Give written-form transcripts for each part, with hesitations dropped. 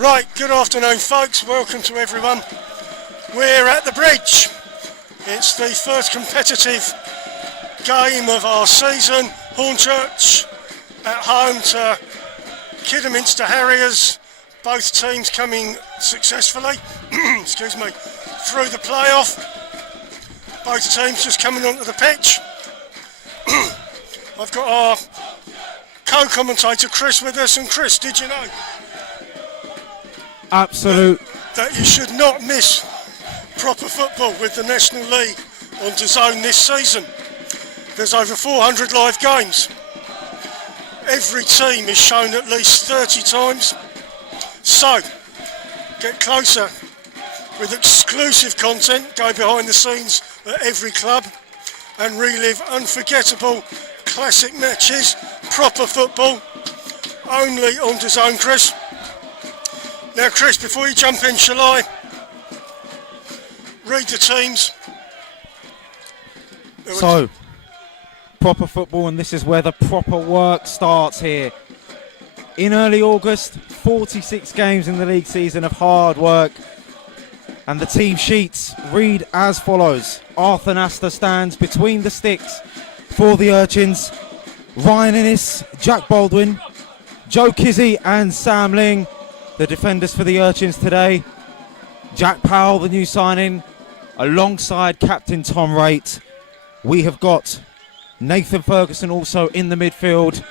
Right, good afternoon folks, welcome to everyone. We're at the bridge. It's the first competitive game of our season. Hornchurch at home to Kiddiminster Harriers. Both teams coming successfully excuse me, through the playoff. Both teams just coming onto the pitch. I've got our co-commentator Chris with us, and Chris, did you know absolute that you should not miss proper football with the National League on DAZN this season? There's over 400 live games. Every team is shown at least 30 times. So, get closer with exclusive content, go behind the scenes at every club and relive unforgettable classic matches, proper football, only on DAZN, Chris. Now Chris, before you jump in, shall I read the teams? So, proper football, and this is where the proper work starts here. In early August, 46 games in the league season of hard work. And the team sheets read as follows. Arthur Nastor stands between the sticks for the Urchins. Ryan Innes, Jack Baldwin, Joe Kizzy and Sam Ling, the defenders for the Urchins today. Jack Powell, the new signing, alongside captain Tom Raitt. We have got Nathan Ferguson also in the midfield.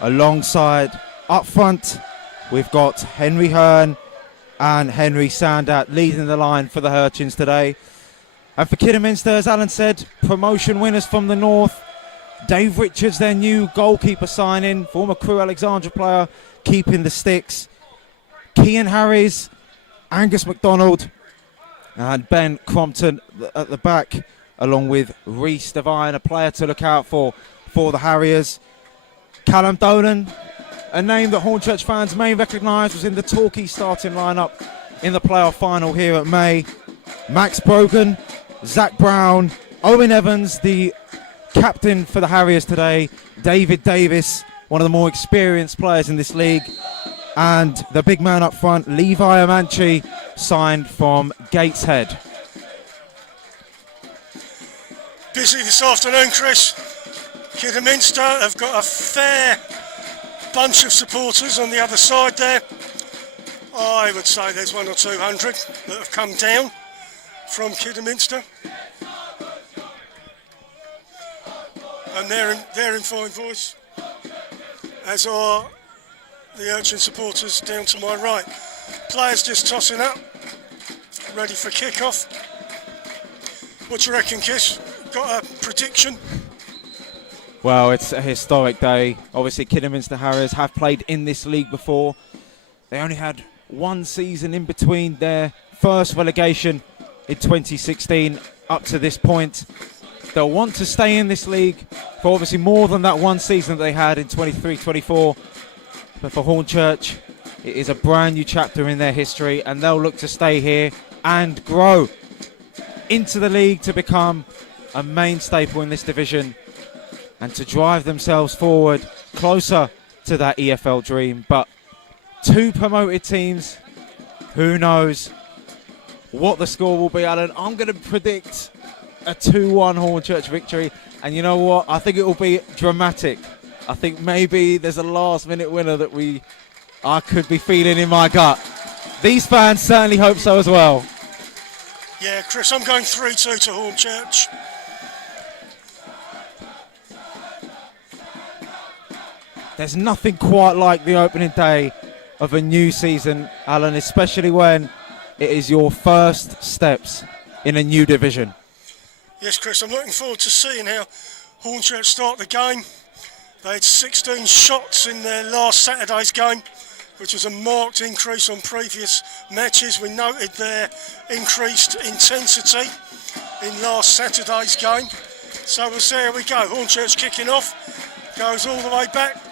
Alongside up front, we've got Henry Hearn and Henry Sandat leading the line for the Urchins today. And for Kiddiminster, as Alan said, promotion winners from the north. Dave Richards, their new goalkeeper signing, former Crewe Alexandra player, keeping the sticks. Cian Harries, Angus MacDonald and Ben Crompton at the back, along with Rhys Devine, a player to look out for the Harriers. Callum Dolan, a name that Hornchurch fans may recognise, was in the Torquay starting lineup in the playoff final here at May. Max Brogan, Zach Brown, Owen Evans, the captain for the Harriers today, David Davis, one of the more experienced players in this league, and the big man up front, Levi Amanchi, signed from Gateshead. Busy this afternoon, Chris. Kiddiminster have got a fair bunch of supporters on the other side there. I would say there's 100 or 200 that have come down from Kiddiminster. And they're in fine voice, as are the Urchin supporters down to my right. Players just tossing up, ready for kick-off. What do you reckon, Kiss? Got a prediction? Well, it's a historic day. Obviously, Kiddiminster Harriers have played in this league before. They only had one season in between their first relegation in 2016 up to this point. They'll want to stay in this league for obviously more than that one season that they had in 23-24. But for Hornchurch, it is a brand new chapter in their history, and they'll look to stay here and grow into the league to become a main staple in this division and to drive themselves forward closer to that EFL dream. But two promoted teams, who knows what the score will be, Alan. I'm going to predict a 2-1 Hornchurch victory, and you know what? I think it will be dramatic. I think maybe there's a last-minute winner that I could be feeling in my gut. These fans certainly hope so as well. Yeah, Chris, I'm going 3-2 to Hornchurch. There's nothing quite like the opening day of a new season, Alan, especially when it is your first steps in a new division. Yes, Chris, I'm looking forward to seeing how Hornchurch start the game. They had 16 shots in their last Saturday's game, which was a marked increase on previous matches. We noted their increased intensity in last Saturday's game. So we'll see how we go. Hornchurch kicking off, goes all the way back.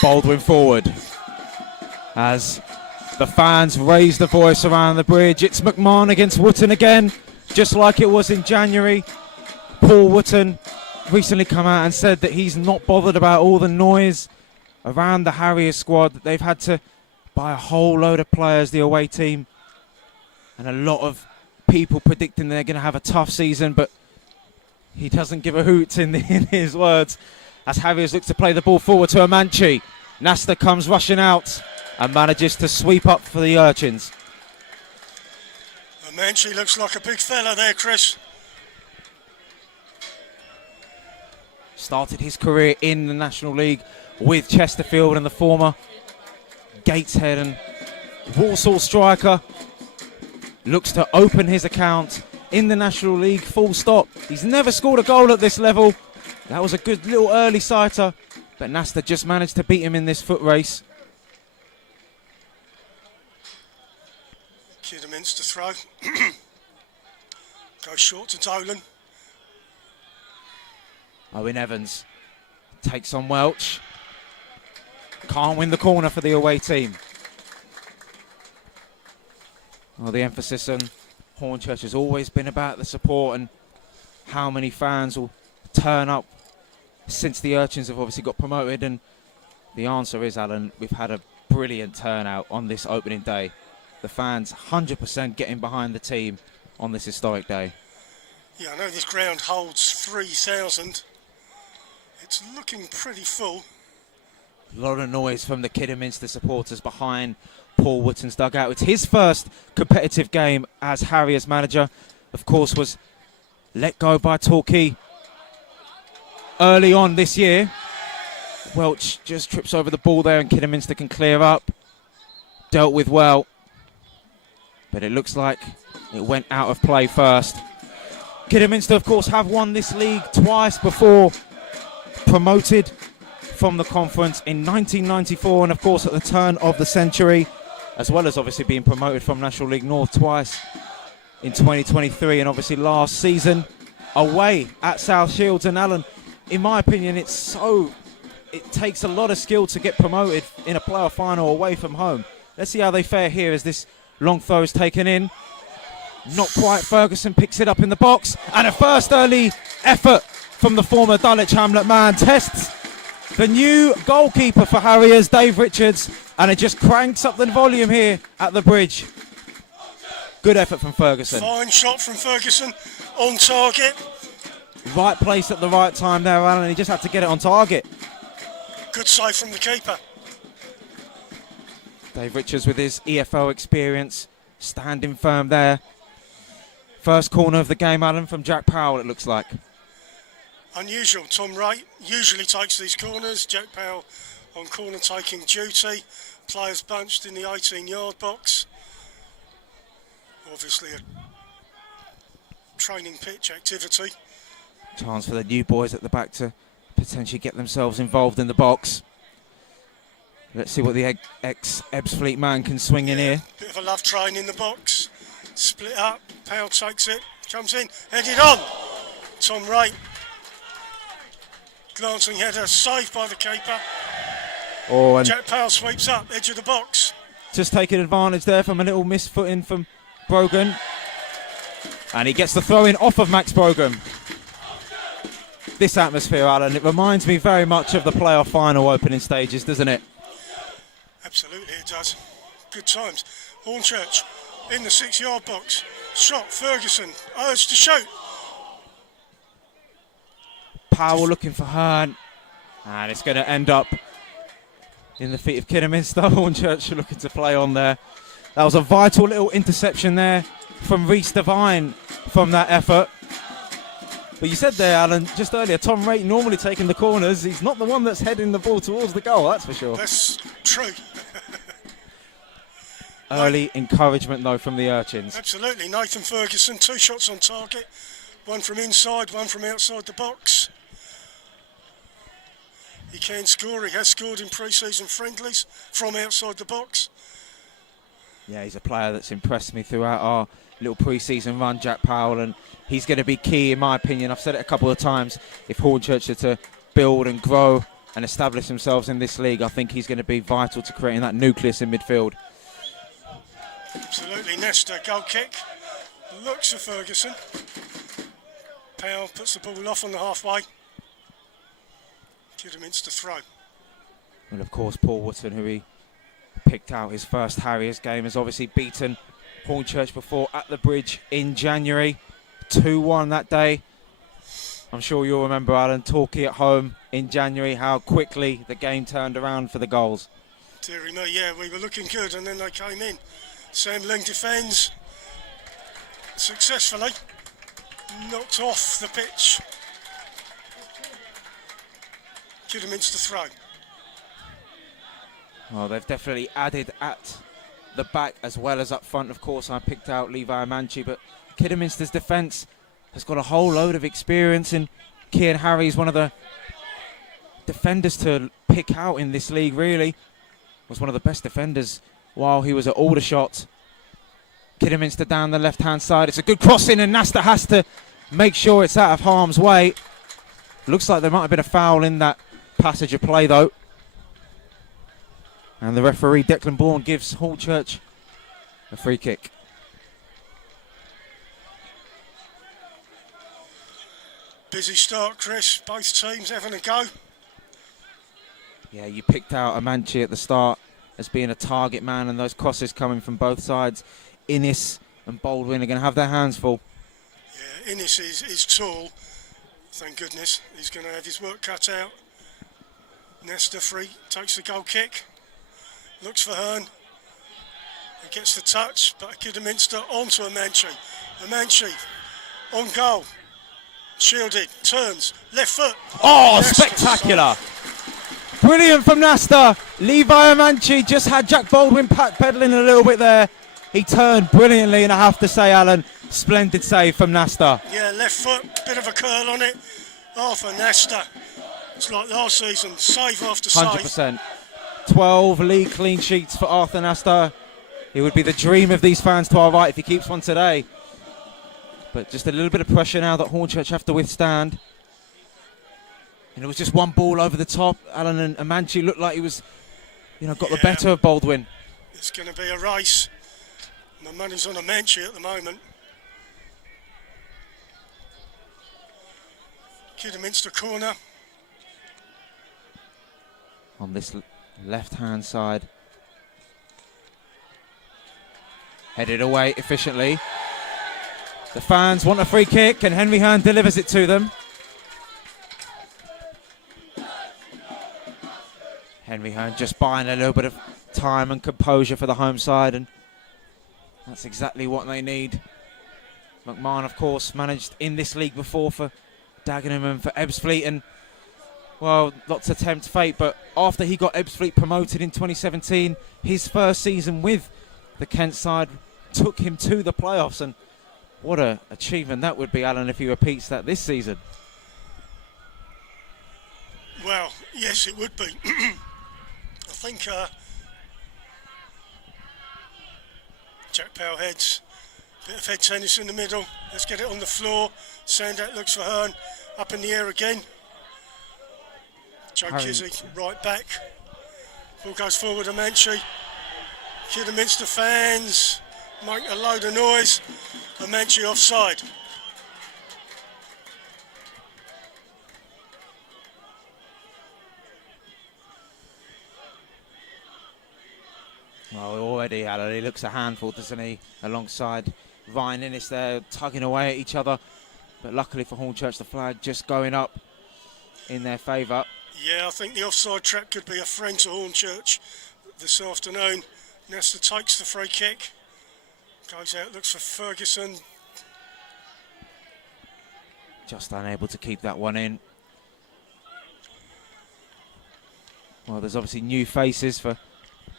Baldwin forward as the fans raise the voice around the bridge. It's McMahon against Wootton again, just like it was in January. Paul Wootton recently come out and said that he's not bothered about all the noise around the Harriers squad. They've had to buy a whole load of players, the away team, and a lot of people predicting they're going to have a tough season, but he doesn't give a hoot in his words as Harriers looks to play the ball forward to Amanchi. Nasta comes rushing out and manages to sweep up for the Urchins. Amanchi looks like a big fella there, Chris. Started his career in the National League with Chesterfield and the former Gateshead and Walsall striker. Looks to open his account in the National League, full stop. He's never scored a goal at this level. That was a good little early sighter, but Nasta just managed to beat him in this foot race. Kiddiminster throw. Goes short to Dolan. Owen Evans takes on Welch. Can't win the corner for the away team. Well, the emphasis on Hornchurch has always been about the support and how many fans will turn up since the Urchins have obviously got promoted. And the answer is, Alan, we've had a brilliant turnout on this opening day. The fans 100% getting behind the team on this historic day. Yeah, I know this ground holds 3,000. It's looking pretty full. A lot of noise from the Kiddiminster supporters behind Paul Wootton's dugout. It's his first competitive game as Harriers manager. Of course, was let go by Torquay early on this year. Welch just trips over the ball there and Kiddiminster can clear up. Dealt with well. But it looks like it went out of play first. Kiddiminster, of course, have won this league twice before. Promoted from the conference in 1994 and, of course, at the turn of the century, as well as obviously being promoted from National League North twice in 2023 and obviously last season away at South Shields. And Alan, in my opinion, it takes a lot of skill to get promoted in a playoff final away from home. Let's see how they fare here as this long throw is taken in. Not quite. Ferguson picks it up in the box, and a first early effort from the former Dulwich Hamlet man tests the new goalkeeper for Harriers, Dave Richards, and it just cranks up the volume here at the bridge. Good effort from Ferguson. Fine shot from Ferguson, on target. Right place at the right time there, Alan. He just had to get it on target. Good save from the keeper. Dave Richards with his EFL experience, standing firm there. First corner of the game, Alan, from Jack Powell, it looks like. Unusual. Tom Wright usually takes these corners. Jack Powell on corner taking duty. Players bunched in the 18-yard box. Obviously a training pitch activity. Chance for the new boys at the back to potentially get themselves involved in the box. Let's see what the ex-Ebbsfleet man can swing in here. Bit of a love train in the box. Split up. Powell takes it. Comes in. Headed on. Tom Wright. Glancing header. Saved by the keeper. Oh, and Jack Powell sweeps up. Edge of the box. just taking advantage there from a little misfooting from Brogan. And he gets the throw in off of Max Brogan. This atmosphere, Alan, it reminds me very much of the playoff final opening stages, doesn't it? Absolutely it does. Good times. Hornchurch in the 6-yard box. Shot. Ferguson urged to shoot. Powell looking for Hearn. And it's going to end up in the feet of Kiddiminster. Hornchurch looking to play on there. That was a vital little interception there from Reece Devine from that effort. But you said there, Alan, just earlier, Tom Wright normally taking the corners. He's not the one that's heading the ball towards the goal, that's for sure. That's true. Early encouragement, though, from the Urchins. Absolutely. Nathan Ferguson, 2 shots on target. One from inside, one from outside the box. He can score. He has scored in pre-season friendlies from outside the box. Yeah, he's a player that's impressed me throughout our little pre-season run, Jack Powell, and he's going to be key, in my opinion. I've said it a couple of times. If Hornchurch are to build and grow and establish themselves in this league, I think he's going to be vital to creating that nucleus in midfield. Absolutely. Nesta, goal kick. Looks at Ferguson. Powell puts the ball off on the halfway. Kiddiminster throw. Well, of course, Paul Wootton, who he picked out his first Harriers game, has obviously beaten Hornchurch before at the Bridge in January. 2-1 that day. I'm sure you'll remember, Alan, Torquay at home in January, how quickly the game turned around for the goals. Dearie me, yeah, we were looking good and then they came in. Sam Ling defends successfully, knocked off the pitch. Kiddiminster throw. Well, they've definitely added at the back as well as up front. Of course, I picked out Levi Amanchi, but Kiddiminster's defence has got a whole load of experience, and Cian Harry's one of the defenders to pick out in this league, really. Was one of the best defenders while he was at Aldershot. Kiddiminster down the left-hand side. It's a good crossing, and Nasta has to make sure it's out of harm's way. Looks like there might have been a foul in that passage of play, though. And the referee, Declan Bourne, gives Hornchurch a free kick. Busy start, Chris. Both teams having a go. Yeah, you picked out Amanchi at the start as being a target man, and those crosses coming from both sides. Innes and Baldwin are going to have their hands full. Yeah, Innes is tall. Thank goodness. He's going to have his work cut out. Nesta free, takes the goal kick. Looks for Hearn. He gets the touch, but Kiddiminster onto Amanchi. Amanchi on goal. Shielded, turns, left foot. Oh, Nesta. spectacular. Brilliant from Nasta. Levi Amanchi just had Jack Baldwin pedalling a little bit there. He turned brilliantly, and I have to say, Alan, splendid save from Nasta. Yeah, left foot, bit of a curl on it. Arthur Nasta. It's like last season, save after save. 100%. 12 league clean sheets for Arthur Nasta. It would be the dream of these fans to our right if he keeps one today. But just a little bit of pressure now that Hornchurch have to withstand. And it was just one ball over the top. Alan, and Amanchi looked like he was, got the better of Baldwin. It's going to be a race. And the money's on Amanchi at the moment. Kiddiminster corner. On this left-hand side. Headed away efficiently. The fans want a free kick, and Henry Hearn delivers it to them. Henry Hearn just buying a little bit of time and composure for the home side, and that's exactly what they need. McMahon, of course, managed in this league before for Dagenham and for Ebbsfleet, and, well, not to tempt fate, but after he got Ebbsfleet promoted in 2017, his first season with the Kent side took him to the playoffs, and what an achievement that would be, Alan, if he repeats that this season. Well, yes, it would be. I think Jack Powell heads, bit of head tennis in the middle. Let's get it on the floor. Sandak looks for Hearn, up in the air again. Joe Kizzy right back. Ball goes forward, Amanchi. Kiddiminster fans make a load of noise. Amanchi offside. Well, already, Alan, he looks a handful, doesn't he? Alongside Ryan Innes there, tugging away at each other. But luckily for Hornchurch, the flag just going up in their favour. Yeah, I think the offside trap could be a friend to Hornchurch this afternoon. Nesta takes the free kick. Goes out, looks for Ferguson. Just unable to keep that one in. Well, there's obviously new faces for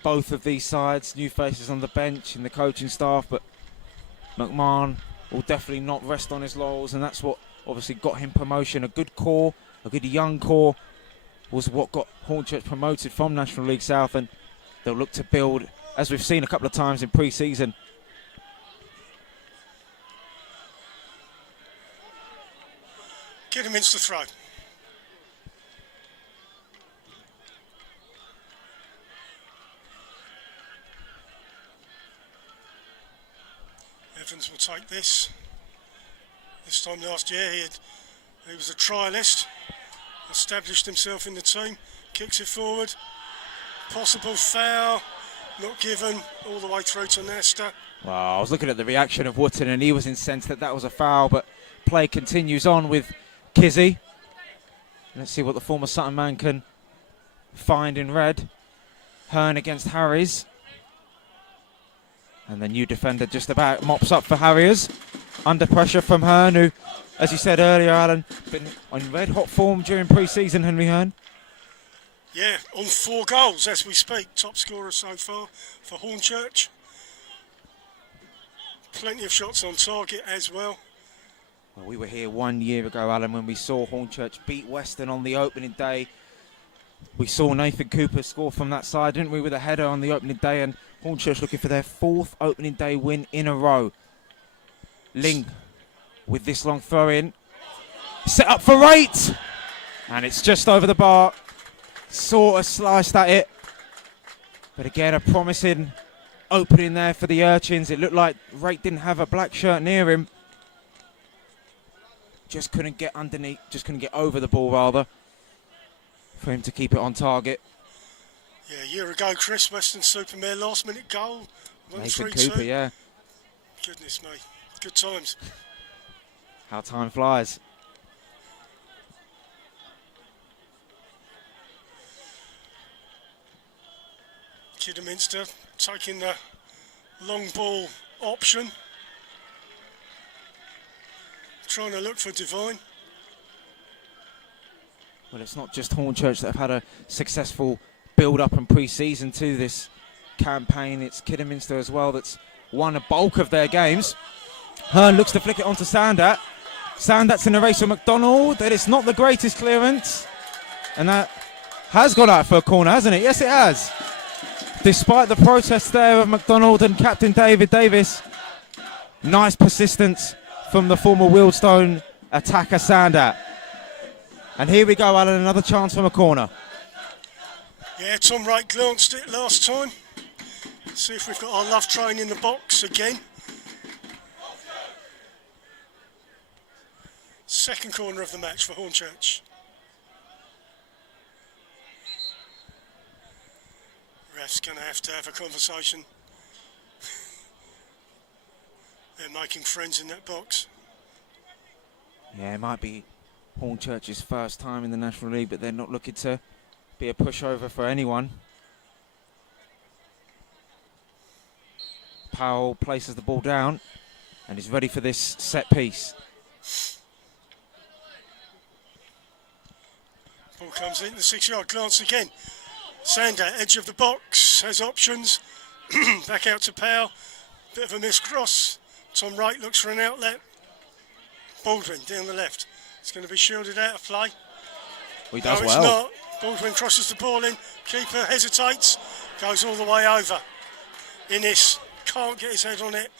both of these sides, new faces on the bench and the coaching staff, but McMahon will definitely not rest on his laurels, and that's what obviously got him promotion. A good core, a good young core was what got Hornchurch promoted from National League South, and they'll look to build, as we've seen a couple of times in pre-season. Kiddiminster throw. Evans will take this. This time last year he was a trialist, established himself in the team, kicks it forward. Possible foul, not given, all the way through to Nesta. Well, I was looking at the reaction of Wootton and he was incensed that that was a foul, but play continues on with Kizzy. Let's see what the former Sutton man can find in red. Hearn against Harries. And the new defender just about mops up for Harriers. Under pressure from Hearn, who, as you said earlier, Alan, been on red-hot form during pre-season, Henry Hearn. Yeah, on 4 goals as we speak. Top scorer so far for Hornchurch. Plenty of shots on target as well. Well, we were here 1 year ago, Alan, when we saw Hornchurch beat Western on the opening day. We saw Nathan Cooper score from that side, didn't we, with a header on the opening day, and Hornchurch looking for their 4th opening day win in a row. Ling with this long throw in. Set up for 8! And it's just over the bar. Sort of sliced at it. But again, a promising opening there for the Urchins. It looked like Rate didn't have a black shirt near him. Just couldn't get underneath, just couldn't get over the ball, rather, for him to keep it on target. Yeah, a year ago, Chris, Western Supermare, last minute goal. Nathan Cooper, yeah. Goodness me, good times. How time flies. Kiddiminster taking the long ball option. Trying to look for Divine. Well, it's not just Hornchurch that have had a successful build-up and pre-season to this campaign. It's Kiddiminster as well that's won a bulk of their games. Hearn looks to flick it onto Sandat. Sandat's in a race with McDonald. That it's not the greatest clearance. And that has gone out for a corner, hasn't it? Yes, it has. Despite the protests there of McDonald and Captain David Davis. Nice persistence from the former Wealdstone attacker Sandat. And here we go, Alan, another chance from a corner. Yeah, Tom Wright glanced it last time. See if we've got our love train in the box again. Second corner of the match for Hornchurch. Ref's going to have a conversation. They're making friends in that box. Yeah, it might be Hornchurch's first time in the National League, but they're not looking to be a pushover for anyone. Powell places the ball down and is ready for this set piece. Ball comes in, the 6-yard glance again. Sander, edge of the box, has options. Back out to Powell. Bit of a missed cross. Tom Wright looks for an outlet. Baldwin down the left. It's going to be shielded out of play. He does no, well. It's not. Baldwin crosses the ball in. Keeper hesitates. Goes all the way over. Innes can't get his head on it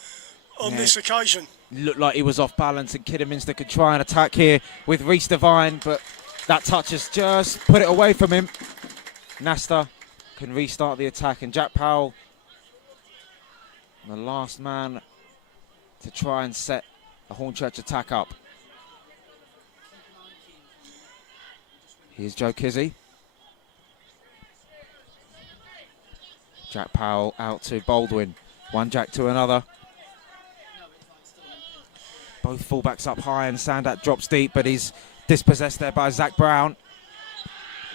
on this occasion. Looked like he was off balance, and Kiddiminster could try and attack here with Reece Devine, but that touch has just put it away from him. Nasta can restart the attack, and Jack Powell, the last man to try and set a Hornchurch attack up. Here's Joe Kizzy. Jack Powell out to Baldwin. One Jack to another. Both fullbacks up high, and Sandat drops deep, but he's dispossessed there by Zach Brown.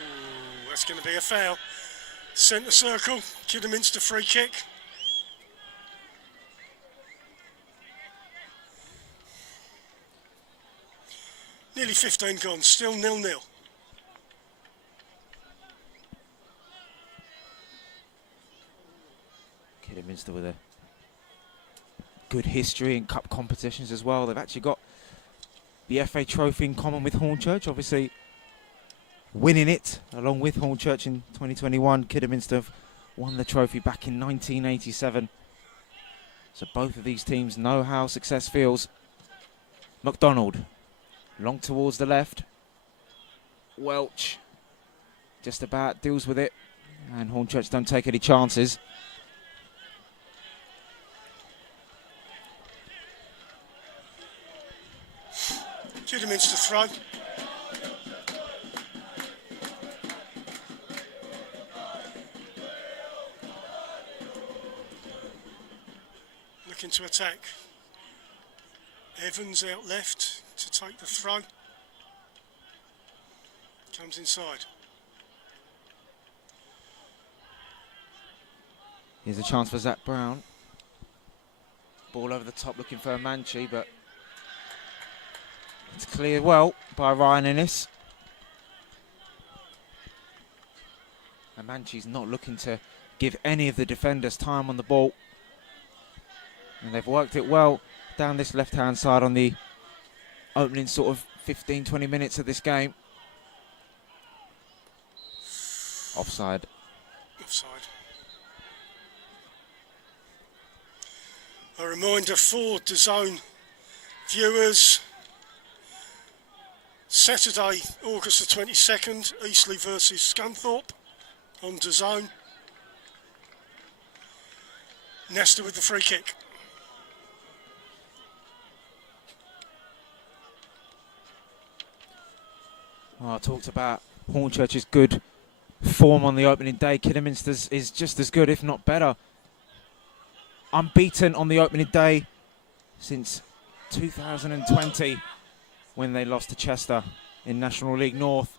Ooh, that's going to be a foul. Centre circle, Kiddiminster free kick. Nearly 15 gone, still 0-0. Kiddiminster with a good history in cup competitions as well. They've actually got the FA Trophy in common with Hornchurch, obviously winning it along with Hornchurch in 2021. Kiddiminster have won the trophy back in 1987. So both of these teams know how success feels. McDonald, long towards the left. Welch just about deals with it, and Hornchurch don't take any chances. Kiddiminster throw. looking to attack. Evans out left to take the throw. Comes inside. Here's a chance for Zach Brown. Ball over the top looking for a Manchi, but it's cleared well by Ryan Innes. And Manchi's not looking to give any of the defenders time on the ball. And they've worked it well down this left-hand side on the opening sort of 15-20 minutes of this game. Offside. Offside. A reminder for DAZN viewers, Saturday, August the 22nd, Eastleigh versus Scunthorpe on DAZN. Nesta with the free kick. Well, I talked about Hornchurch's good form on the opening day. Kiddiminster's is just as good, if not better. Unbeaten on the opening day since 2020 when they lost to Chester in National League North.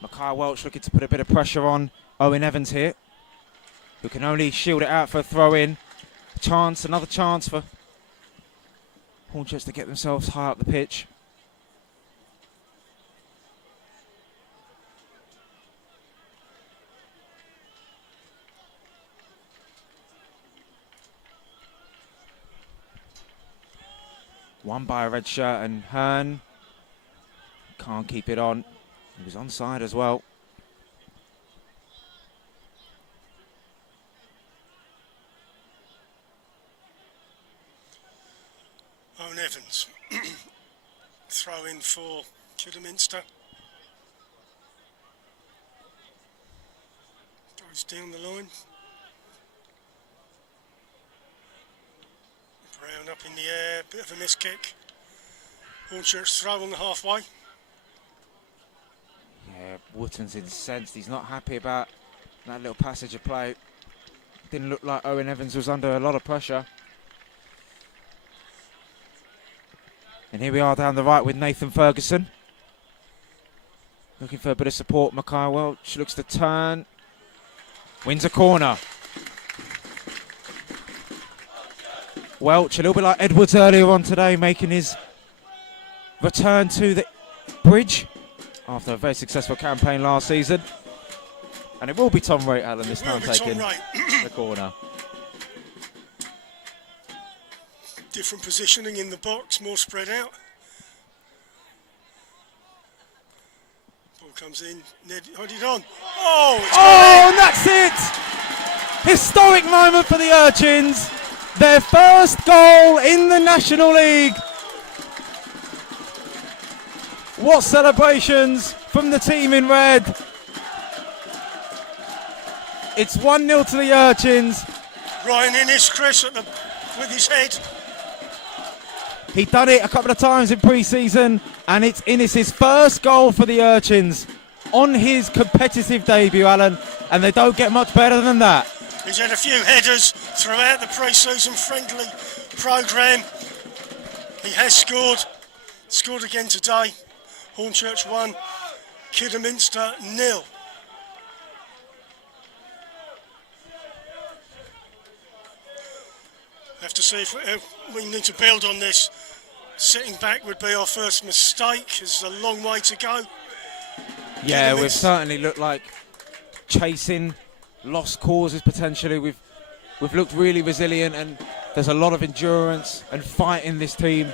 Mackay Welch looking to put a bit of pressure on Owen Evans here, who can only shield it out for a throw-in. Chance, another chance for Hornchurch to get themselves high up the pitch. Won by a red shirt, and Hearn can't keep it on. He was onside as well. Owen Evans. Throw in for Kidderminster. Goes down the line. Brown up in the air, bit of a miss kick. Hornchurch throw on the halfway. Yeah, Wootton's incensed. He's not happy about that little passage of play. Didn't look like Owen Evans was under a lot of pressure. And here we are down the right with Nathan Ferguson. Looking for a bit of support. Mackay Welch looks to turn. Wins a corner. Welch, a little bit like Edwards earlier on today, making his return to the bridge after a very successful campaign last season. And it will be Tom Wright, Alan, this time taking the corner. Different positioning in the box, more spread out. Ball comes in, Ned headed on. Oh, and that's it! Historic moment for the Urchins. Their first goal in the National League. What celebrations from the team in red. It's 1-0 to the Urchins. Ryan Innes, Chris, with his head. He'd done it a couple of times in pre-season, and it's Innes' first goal for the Urchins on his competitive debut, Alan, and they don't get much better than that. He's had a few headers throughout the pre-season friendly programme. He has scored again today. Hornchurch 1, Kidderminster 0. Have to see if we need to build on this. Sitting back would be our first mistake. There's a long way to go. Yeah, we've certainly looked like chasing lost causes potentially. We've looked really resilient, and there's a lot of endurance and fight in this team.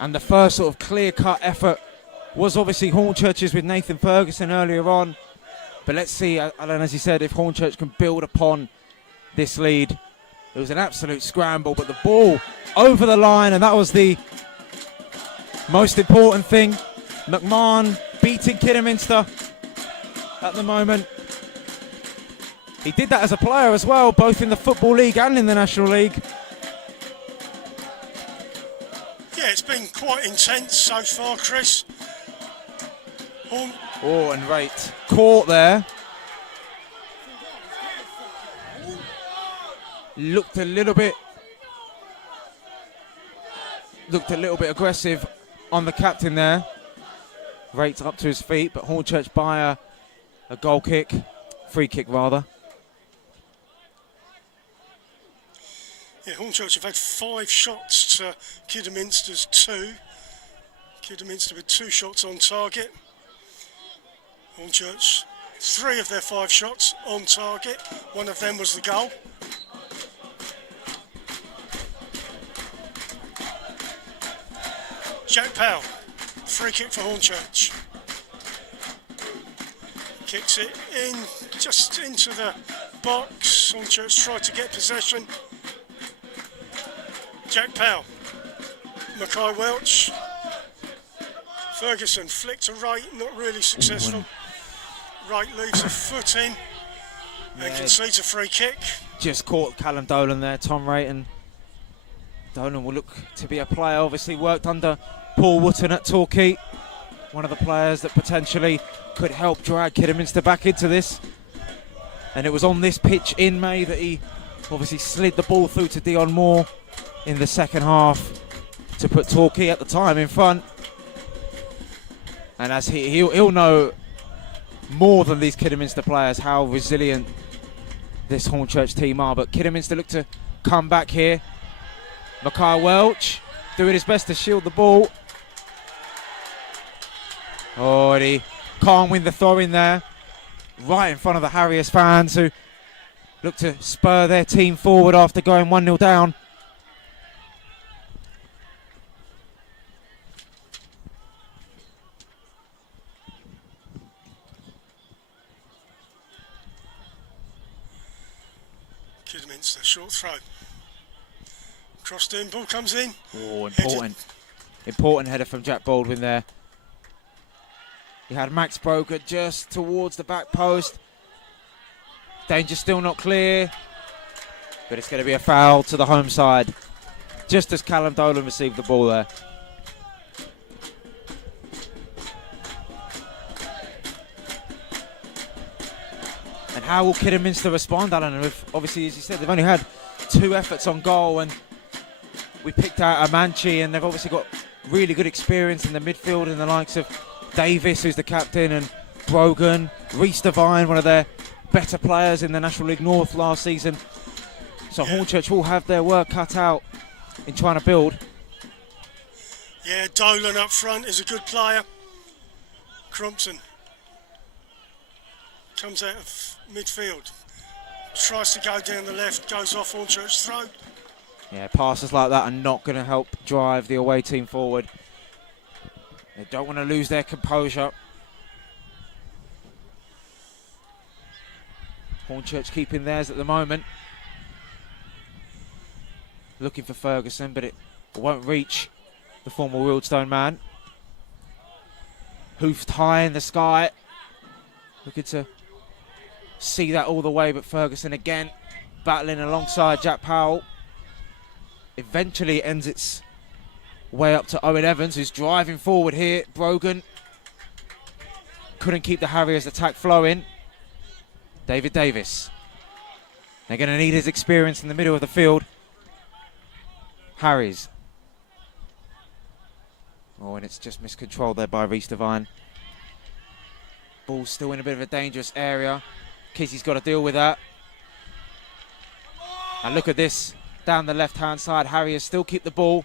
And the first sort of clear-cut effort was obviously Hornchurch's with Nathan Ferguson earlier on. But let's see, Alan, as you said, if Hornchurch can build upon this lead. It was an absolute scramble, but the ball over the line, and that was the most important thing. McMahon beating Kidderminster at the moment. He did that as a player as well, both in the Football League and in the National League. Yeah, it's been quite intense so far, Chris. And Wright caught there. looked a little bit aggressive on the captain there. Rates up to his feet, but Hornchurch by a goal kick, free kick rather. Yeah, Hornchurch have had 5 shots to Kiddiminster's 2. Kiddiminster with 2 shots on target. Hornchurch, 3 of their 5 shots on target. 1 of them was the goal. Jack Powell, free kick for Hornchurch. Kicks it in, just into the box. Hornchurch tried to get possession. Jack Powell, Mackay Welch. Ferguson flicked to right, not really successful. Right leaves a foot in and concedes a free kick. Just caught Callum Dolan there, Tom Rayton. Dolan will look to be a player, obviously worked under Paul Wootton at Torquay. One of the players that potentially could help drag Kidderminster back into this. And it was on this pitch in May that he obviously slid the ball through to Dion Moore in the second half to put Torquay at the time in front. And as he'll know more than these Kidderminster players how resilient this Hornchurch team are. But Kidderminster look to come back here. Mackay Welch doing his best to shield the ball. Oh, and he can't win the throw in there. Right in front of the Harriers fans who look to spur their team forward after going 1-0 down. Kidderminster, short throw. Crossed in, ball comes in. Oh, important header from Jack Baldwin there. He had Max Broker just towards the back post. Danger still not clear, but it's going to be a foul to the home side, just as Callum Dolan received the ball there. And how will Kidderminster respond, Alan? Obviously, as you said, they've only had 2 efforts on goal, and we picked out Amanchi, and they've obviously got really good experience in the midfield in the likes of Davis, who's the captain, and Brogan, Reece Devine, one of their better players in the National League North last season. So Hornchurch will have their work cut out in trying to build. Yeah, Dolan up front is a good player. Crompton comes out of midfield, tries to go down the left, goes off Hornchurch's throat. Yeah, passes like that are not going to help drive the away team forward. They don't want to lose their composure. Hornchurch keeping theirs at the moment. Looking for Ferguson, but it won't reach the former Wildstone man. Hoofed high in the sky. Looking to see that all the way, but Ferguson again battling alongside Jack Powell. Eventually ends its way up to Owen Evans, who's driving forward here. Brogan couldn't keep the Harriers' attack flowing. David Davis. They're going to need his experience in the middle of the field. Harries. Oh, and it's just miscontrolled there by Reece Devine. Ball's still in a bit of a dangerous area. Kizzy's got to deal with that. And look at this. Down the left-hand side, Harriers still keep the ball.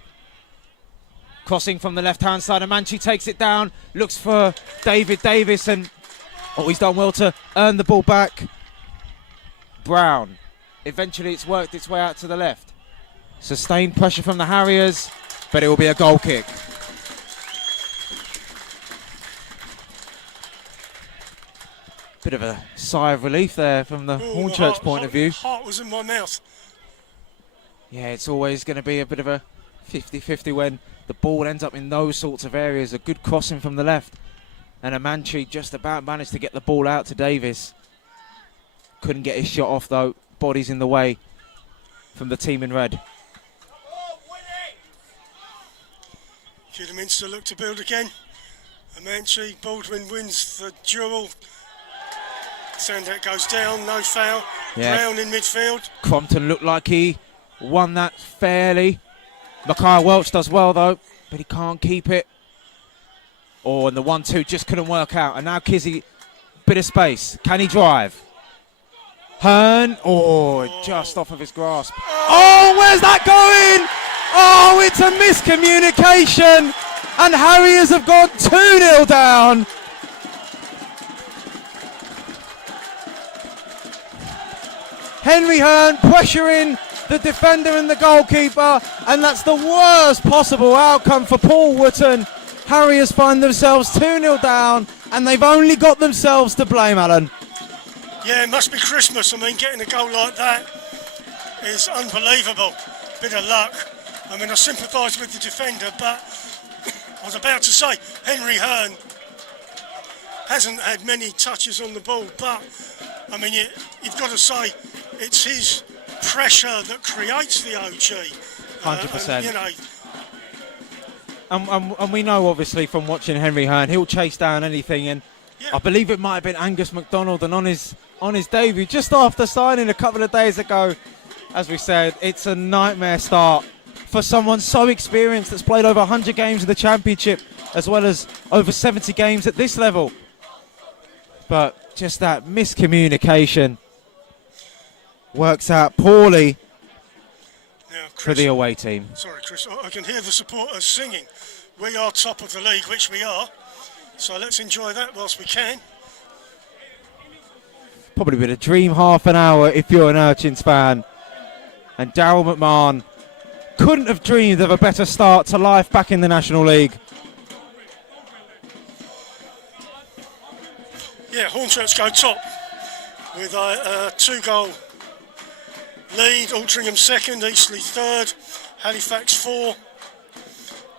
Crossing from the left-hand side, Amanchi takes it down. Looks for David Davis, and he's done well to earn the ball back. Brown. Eventually it's worked its way out to the left. Sustained pressure from the Harriers, but it will be a goal kick. Bit of a sigh of relief there from the Hornchurch point of view. Heart was in my mouth. Yeah, it's always going to be a bit of a 50-50 when the ball ends up in those sorts of areas. A good crossing from the left. And Amanchi just about managed to get the ball out to Davis. Couldn't get his shot off though. Body's in the way from the team in red. Kidderminster look to build again. Amanchi, Baldwin wins the duel. Sandat goes down, no foul. Yeah. Brown in midfield. Crompton looked like he won that fairly. Mackay Welch does well though, but he can't keep it. Oh, and the 1-2 just couldn't work out. And now Kizzy, bit of space. Can he drive? Hearn, just off of his grasp. Oh, where's that going? Oh, it's a miscommunication. And Harriers have gone 2-0 down. Henry Hearn pressuring the defender and the goalkeeper, and that's the worst possible outcome for Paul Wootton. Harriers find themselves 2-0 down, and they've only got themselves to blame, Alan. Yeah, it must be Christmas. I mean, getting a goal like that is unbelievable. Bit of luck. I mean, I sympathise with the defender, but I was about to say, Henry Hearn hasn't had many touches on the ball, but, I mean, you've got to say, it's his pressure that creates the OG. 100%. And we know, obviously, from watching Henry Hearn, he'll chase down anything. And yeah. I believe it might have been Angus MacDonald, and on his debut, just after signing a couple of days ago, as we said, it's a nightmare start for someone so experienced that's played over 100 games in the Championship, as well as over 70 games at this level. But just that miscommunication works out poorly for the away team. Sorry, Chris, I can hear the supporters singing. We are top of the league, which we are. So let's enjoy that whilst we can. Probably been a dream half an hour if you're an Urchins fan. And Daryl McMahon couldn't have dreamed of a better start to life back in the National League. Yeah, Hornchurch go top with a 2-goal lead. Altrincham second, Eastleigh third, Halifax 4,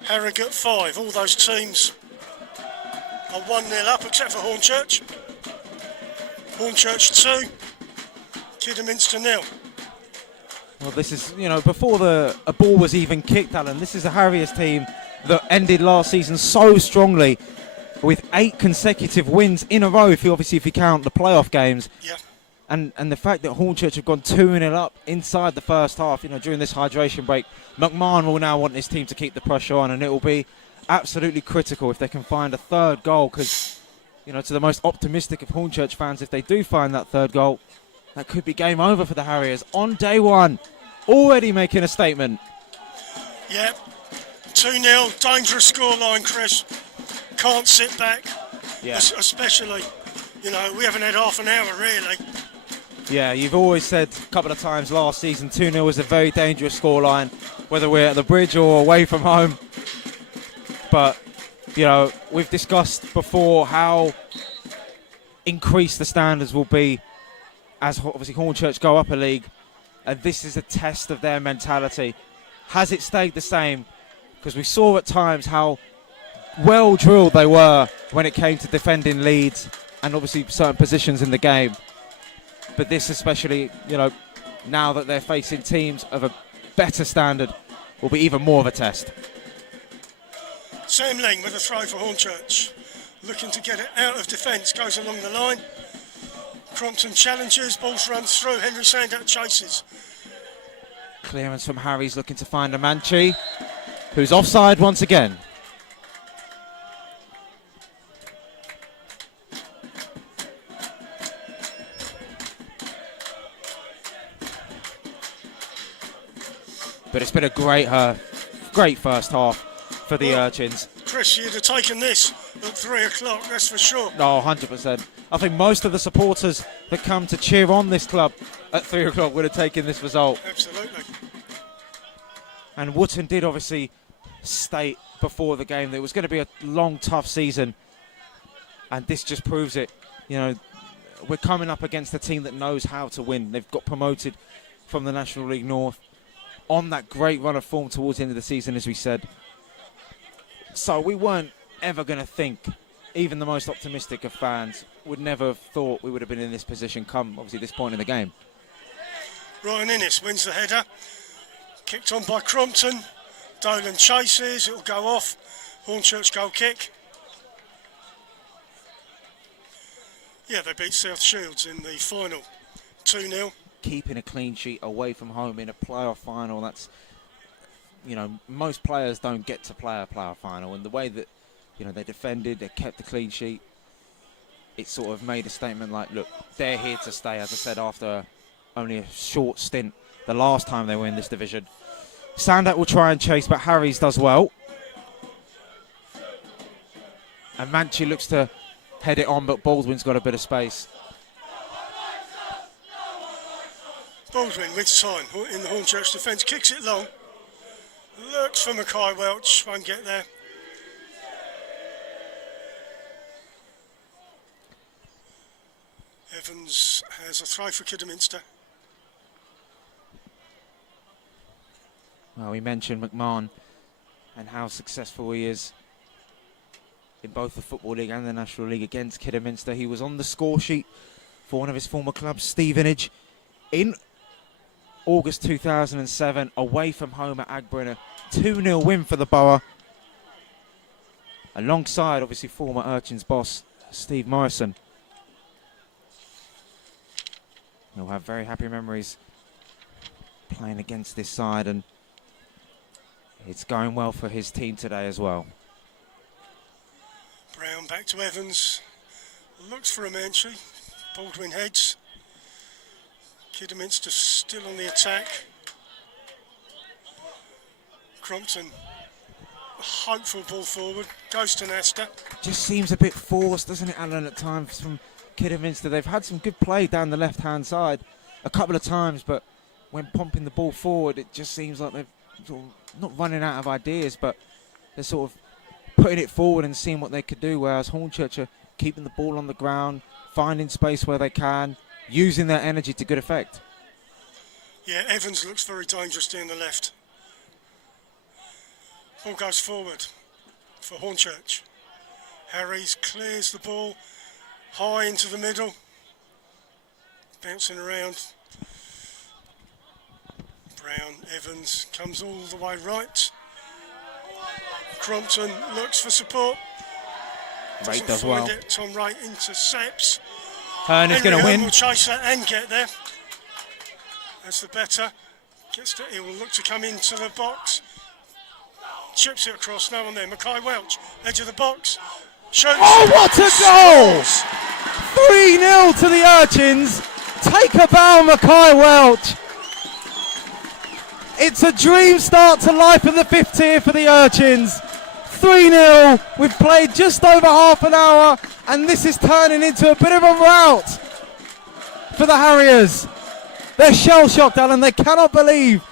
Harrogate 5. All those teams are 1-0 up except for Hornchurch. Hornchurch 2, Kiddiminster 0. Well, this is, before a ball was even kicked, Alan, this is a Harriers team that ended last season so strongly with 8 consecutive wins in a row, if you count the playoff games. Yeah. And the fact that Hornchurch have gone 2-0 up inside the first half, during this hydration break, McMahon will now want his team to keep the pressure on, and it will be absolutely critical if they can find a third goal, because, to the most optimistic of Hornchurch fans, if they do find that third goal, that could be game over for the Harriers on day one, already making a statement. Yeah, 2-0, dangerous scoreline, Chris. Can't sit back, yeah. Especially, we haven't had half an hour really. Yeah, you've always said a couple of times last season 2-0 is a very dangerous scoreline, whether we're at the bridge or away from home. But, we've discussed before how increased the standards will be as obviously Hornchurch go up a league, and this is a test of their mentality. Has it stayed the same? Because we saw at times how well drilled they were when it came to defending leads and obviously certain positions in the game. But this especially, now that they're facing teams of a better standard, will be even more of a test. Sam Ling with a throw for Hornchurch, looking to get it out of defence, goes along the line. Crompton challenges, balls runs through, Henry Sandat chases. Clearance from Harry's looking to find Amanchi, who's offside once again. But it's been a great first half for the Urchins. Chris, you'd have taken this at 3 o'clock, that's for sure. No, 100%. I think most of the supporters that come to cheer on this club at 3 o'clock would have taken this result. Absolutely. And Wootton did obviously state before the game that it was going to be a long, tough season. And this just proves it. We're coming up against a team that knows how to win. They've got promoted from the National League North on that great run of form towards the end of the season, as we said. So we weren't ever going to think, even the most optimistic of fans would never have thought we would have been in this position come, obviously, this point in the game. Ryan Innes wins the header. Kicked on by Crompton. Dolan chases, it'll go off. Hornchurch goal kick. Yeah, they beat South Shields in the final, 2-0. Keeping a clean sheet away from home in a playoff final, that's, most players don't get to play a playoff final, and the way that, they defended, they kept the clean sheet, it sort of made a statement like, look, they're here to stay, as I said, after only a short stint the last time they were in this division. Sandow will try and chase, but Harries does well. And Manchi looks to head it on, but Baldwin's got a bit of space. Baldwin with time in the Hornchurch defence, kicks it long. Looks for Mackay Welch, won't get there. Evans has a throw for Kiddiminster. Well, we mentioned McMahon and how successful he is in both the Football League and the National League against Kidderminster. He was on the score sheet for one of his former clubs, Stevenage, in August 2007, away from home at Agbrunner. 2-0 win for the Borough. Alongside, obviously, former Urchins boss, Steve Morrison. He'll have very happy memories playing against this side, and it's going well for his team today as well. Brown back to Evans. Looks for a Manchi. Baldwin heads. Kidderminster still on the attack. Crompton, a hopeful ball forward. Goes to Nasta. Just seems a bit forced, doesn't it, Alan, at times from Kidderminster. They've had some good play down the left-hand side a couple of times, but when pumping the ball forward, it just seems like they're sort of not running out of ideas, but they're sort of putting it forward and seeing what they could do, whereas Hornchurch are keeping the ball on the ground, finding space where they can, using their energy to good effect. Yeah, Evans looks very dangerous down the left. Ball goes forward for Hornchurch. Harries clears the ball high into the middle. Bouncing around. Brown, Evans comes all the way right. Crompton looks for support. Ray does well. It. Tom Ray intercepts. Hearn is going to win. Will chase that and get there. That's the better. Gets to, he will look to come into the box. Chips it across, no one there. Mackay Welch, edge of the box. Shoots. Oh, what a goal! 3-0 to the Urchins. Take a bow, Mackay Welch. It's a dream start to life in the fifth tier for the Urchins. 3-0. We've played just over half an hour, and this is turning into a bit of a rout for the Harriers. They're shell-shocked, Alan. They cannot believe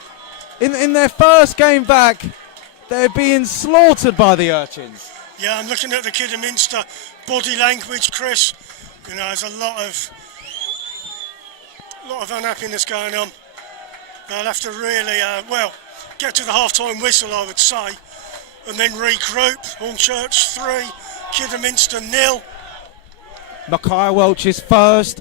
in their first game back they're being slaughtered by the Urchins. Yeah, I'm looking at the Kidderminster body language, Chris. You know, there's a lot of unhappiness going on. They'll have to really, get to the half-time whistle, I would say, and then regroup. Hornchurch 3, Kidderminster 0. Mackay Welch's first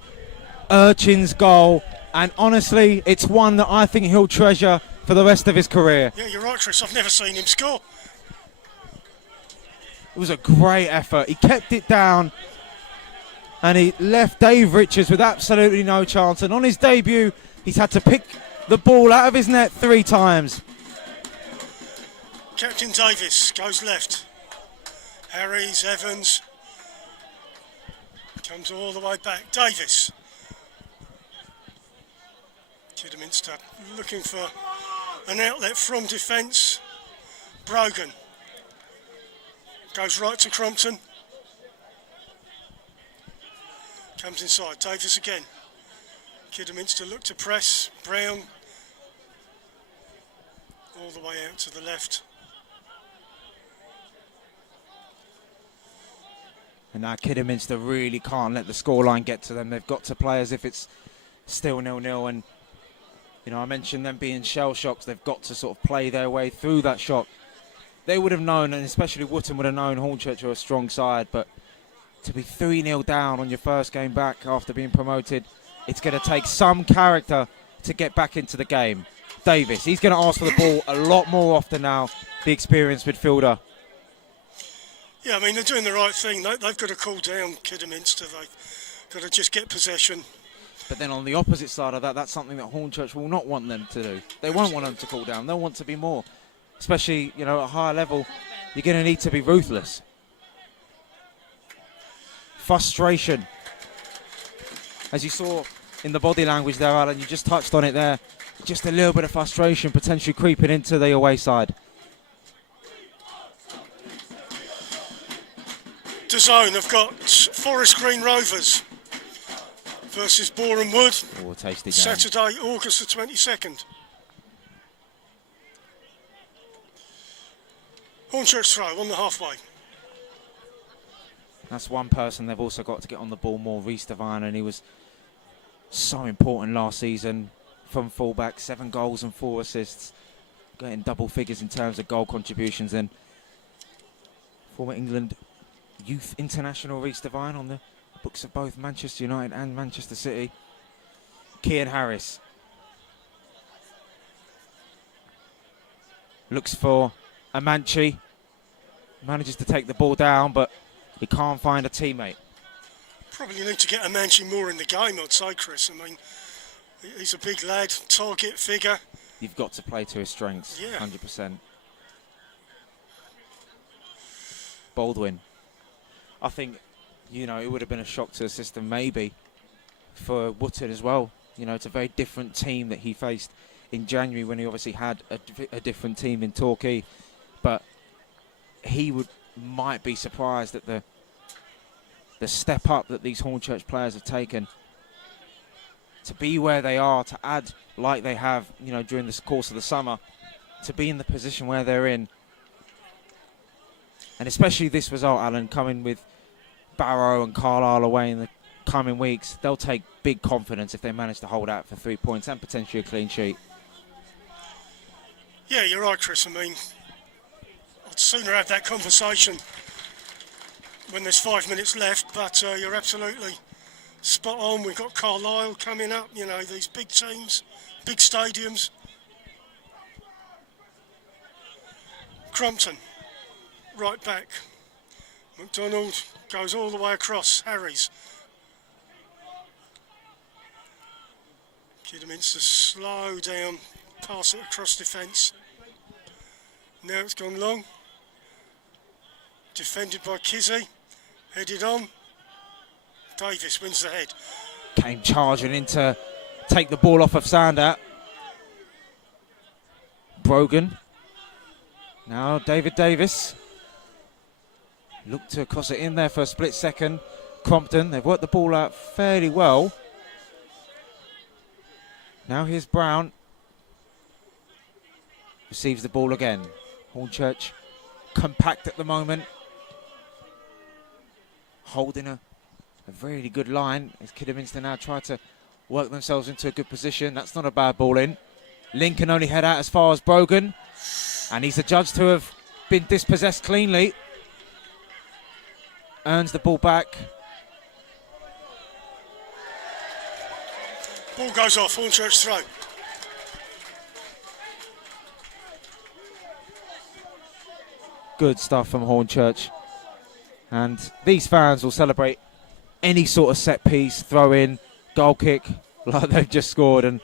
Urchins goal, and honestly, it's one that I think he'll treasure for the rest of his career. Yeah, you're right, Chris. I've never seen him score. It was a great effort. He kept it down, and he left Dave Richards with absolutely no chance. And on his debut, he's had to pick the ball out of his net 3 times. Captain Davis goes left. Harries, Evans. Comes all the way back. Davis. Kidderminster looking for an outlet from defence. Brogan. Goes right to Crompton. Comes inside. Davis again. Kidderminster look to press. Brown. All the way out to the left. And now Kidderminster really can't let the scoreline get to them. They've got to play as if it's still 0-0. And, you know, I mentioned them being shell-shocked. They've got to sort of play their way through that shock. They would have known, and especially Wootton would have known, Hornchurch are a strong side. But to be 3-0 down on your first game back after being promoted, it's going to take some character to get back into the game. Davis, he's going to ask for the ball a lot more often now, the experienced midfielder. Yeah, I mean, they're doing the right thing. They've got to cool down Kidderminster. Got to just get possession. But then on the opposite side of that, that's something that Hornchurch will not want them to do. They won't want them to cool down. They'll want to be more. Especially, at a higher level, you're going to need to be ruthless. Frustration. As you saw in the body language there, Alan, you just touched on it there. Just a little bit of frustration potentially creeping into the away side. DAZN have got Forest Green Rovers versus Boreham Wood. Oh, tasty game. Saturday, August the 22nd. Hornchurch throw on the halfway. That's one person they've also got to get on the ball more, Rhys Devine, and he was so important last season from fullback, 7 goals and 4 assists, getting double figures in terms of goal contributions. And former England youth international Rhys Devine on the books of both Manchester United and Manchester City. Kiddiminster Harriers looks for Amanchi, manages to take the ball down, but he can't find a teammate. Probably need to get Amanchi more in the game, I'd say, Chris. I mean, he's a big lad, target figure. You've got to play to his strengths, yeah. 100%. Baldwin. I think, it would have been a shock to the system maybe for Wootton as well. It's a very different team that he faced in January when he obviously had a different team in Torquay. But he might be surprised at the step up that these Hornchurch players have taken to be where they are, to add like they have, during the course of the summer, to be in the position where they're in. And especially this result, Alan, coming with Barrow and Carlisle away in the coming weeks, they'll take big confidence if they manage to hold out for 3 points and potentially a clean sheet. Yeah, you're right, Chris. I mean, I'd sooner have that conversation when there's 5 minutes left, but you're absolutely spot on. We've got Carlisle coming up, these big teams, big stadiums. Crumpton, right back. McDonald goes all the way across. Harries. Kiddiminster slow down, pass it across defence. Now it's gone long. Defended by Kizzy. Headed on. Davis wins the head. Came charging in to take the ball off of Sander. Brogan. Now David Davis. Looked to cross it in there for a split second. Crompton, they've worked the ball out fairly well. Now here's Brown. Receives the ball again. Hornchurch compact at the moment. Holding a really good line as Kiddiminster now try to work themselves into a good position. That's not a bad ball in. Lynn can only head out as far as Brogan. And he's adjudged to have been dispossessed cleanly. Earns the ball back. Ball goes off, Hornchurch throw. Good stuff from Hornchurch. And these fans will celebrate any sort of set piece, throw in, goal kick, like they've just scored. And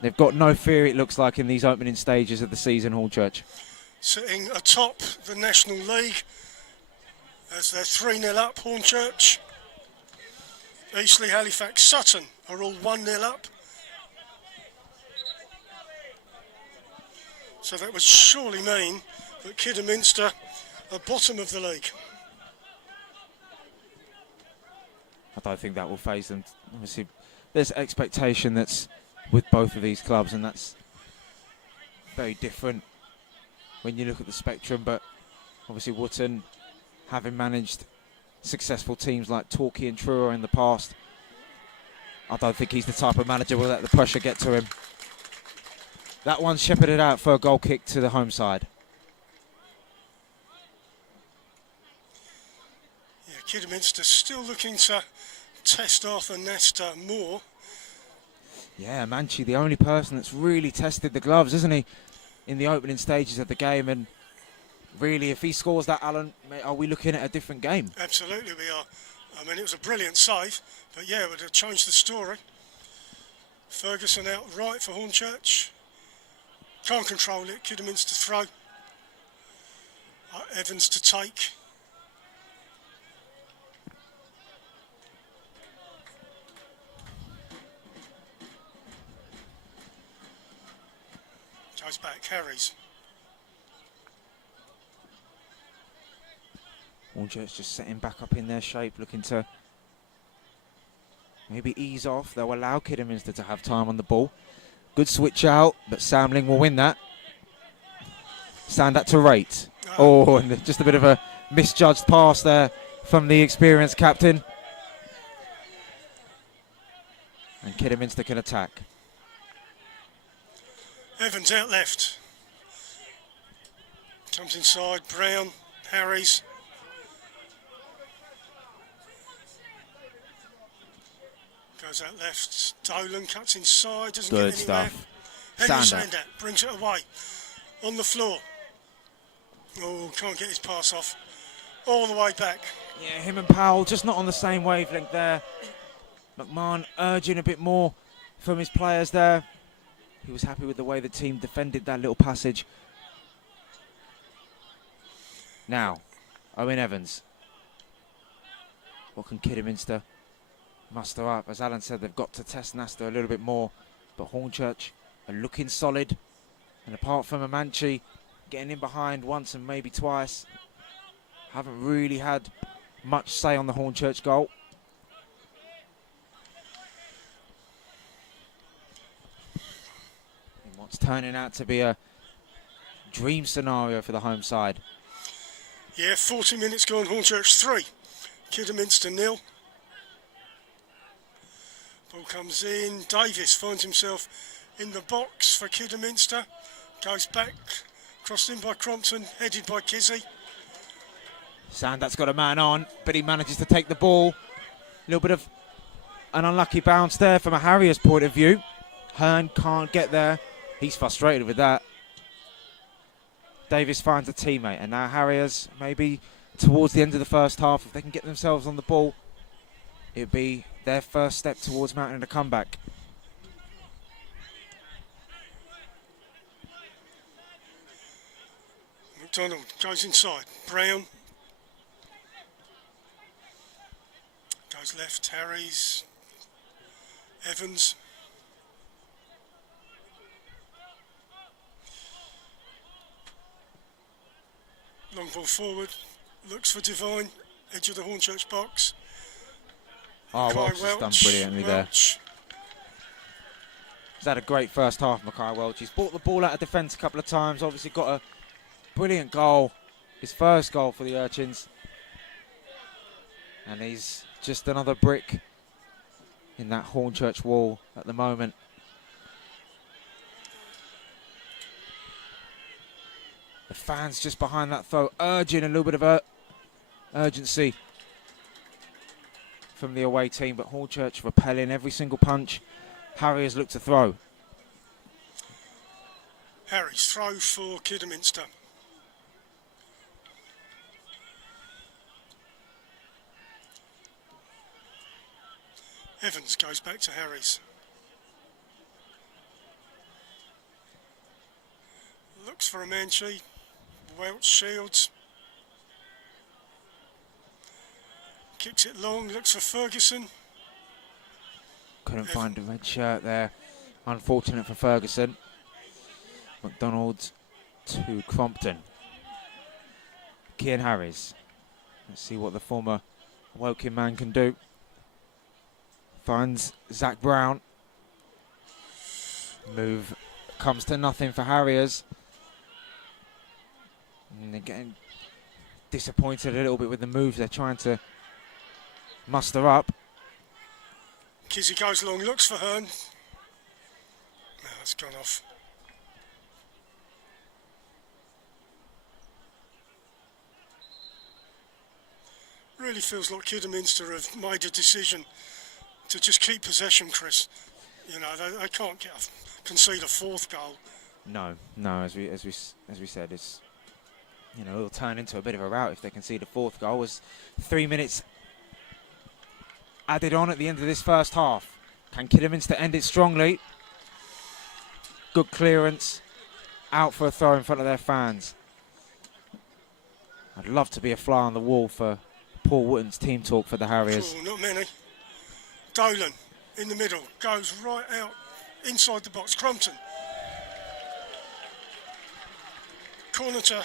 they've got no fear, it looks like, in these opening stages of the season, Hornchurch. Sitting atop the National League as they're 3-0 up, Hornchurch. Eastleigh, Halifax, Sutton are all 1-0 up. So that would surely mean that Kiddiminster are bottom of the league. I don't think that will faze them. Obviously, there's expectation that's with both of these clubs, and that's very different when you look at the spectrum. But obviously, Wootton, having managed successful teams like Torquay and Truro in the past, I don't think he's the type of manager who will let the pressure get to him. That one's shepherded out for a goal kick to the home side. Yeah, Kiddiminster still looking to test Arthur Nesta more. Yeah, Manchi, the only person that's really tested the gloves, isn't he, in the opening stages of the game. And really, if he scores that, Alan, are we looking at a different game? Absolutely we are. I mean, it was a brilliant save, but yeah, it would have changed the story. Ferguson out right for Hornchurch. Can't control it. Kiddiminster throw. Evans to take. Goes back, Harriers. Hornchurch just setting back up in their shape, looking to maybe ease off. They'll allow Kiddiminster to have time on the ball. Good switch out, but Samling will win that. Stand that to rate. Oh, and just a bit of a misjudged pass there from the experienced captain. And Kiddiminster can attack. Evans out left. Comes inside, Brown, Harriers. Goes out left, Dolan cuts inside, doesn't Good get anywhere. stuff. Henry Sander Sander brings it away. On the floor. Oh, can't get his pass off. All the way back. Yeah, him and Powell just not on the same wavelength there. McMahon urging a bit more from his players there. He was happy with the way the team defended that little passage. Now, Owen Evans. What can Kiddiminster muster up? As Alan said, they've got to test Nasta a little bit more. But Hornchurch are looking solid. And apart from Amanchi getting in behind once and maybe twice, haven't really had much say on the Hornchurch goal. In what's turning out to be a dream scenario for the home side. Yeah, 40 minutes gone, Hornchurch 3. Kiddiminster 0. Ball comes in, Davis finds himself in the box for Kiddiminster. Goes back, crossed in by Crompton, headed by Kizzy. Sandat's got a man on, but he manages to take the ball. A little bit of an unlucky bounce there from a Harriers point of view. Hearn can't get there. He's frustrated with that. Davis finds a teammate, and now Harriers, maybe towards the end of the first half, if they can get themselves on the ball, it'd be their first step towards mounting a comeback. McDonald goes inside. Brown. Goes left. Harries. Evans. Long ball forward. Looks for Divine. Edge of the Hornchurch box. Oh, Welch has done brilliantly there. He's had a great first half, Mackay Welch. He's brought the ball out of defence a couple of times. Obviously got a brilliant goal. His first goal for the Urchins. And he's just another brick in that Hornchurch wall at the moment. The fans just behind that throw, urging a little bit of urgency from the away team, but Hornchurch repelling every single punch Harriers look to throw. Harries throw for Kiddiminster. Evans goes back to Harries. Looks for Amanchi. Welch shields. Kicks it long, looks for Ferguson. Couldn't find a red shirt there. Unfortunate for Ferguson. McDonald to Crompton. Kian Harris. Let's see what the former Woking man can do. Finds Zach Brown. Move comes to nothing for Harriers. And they're getting disappointed a little bit with the moves they're trying to muster up. Kizzy goes long, looks for Hearn. No, it's gone off. Really feels like Kiddiminster have made a decision to just keep possession, Chris. You know, they can't concede a fourth goal. No, as we said, it's, you know, it'll turn into a bit of a rout if they concede a fourth goal. As 3 minutes added on at the end of this first half. Can Kiddiminster end it strongly? Good clearance. Out for a throw in front of their fans. I'd love to be a fly on the wall for Paul Wotton's team talk for the Harriers. Oh, not many. Dolan in the middle, goes right out inside the box. Crompton. Corner to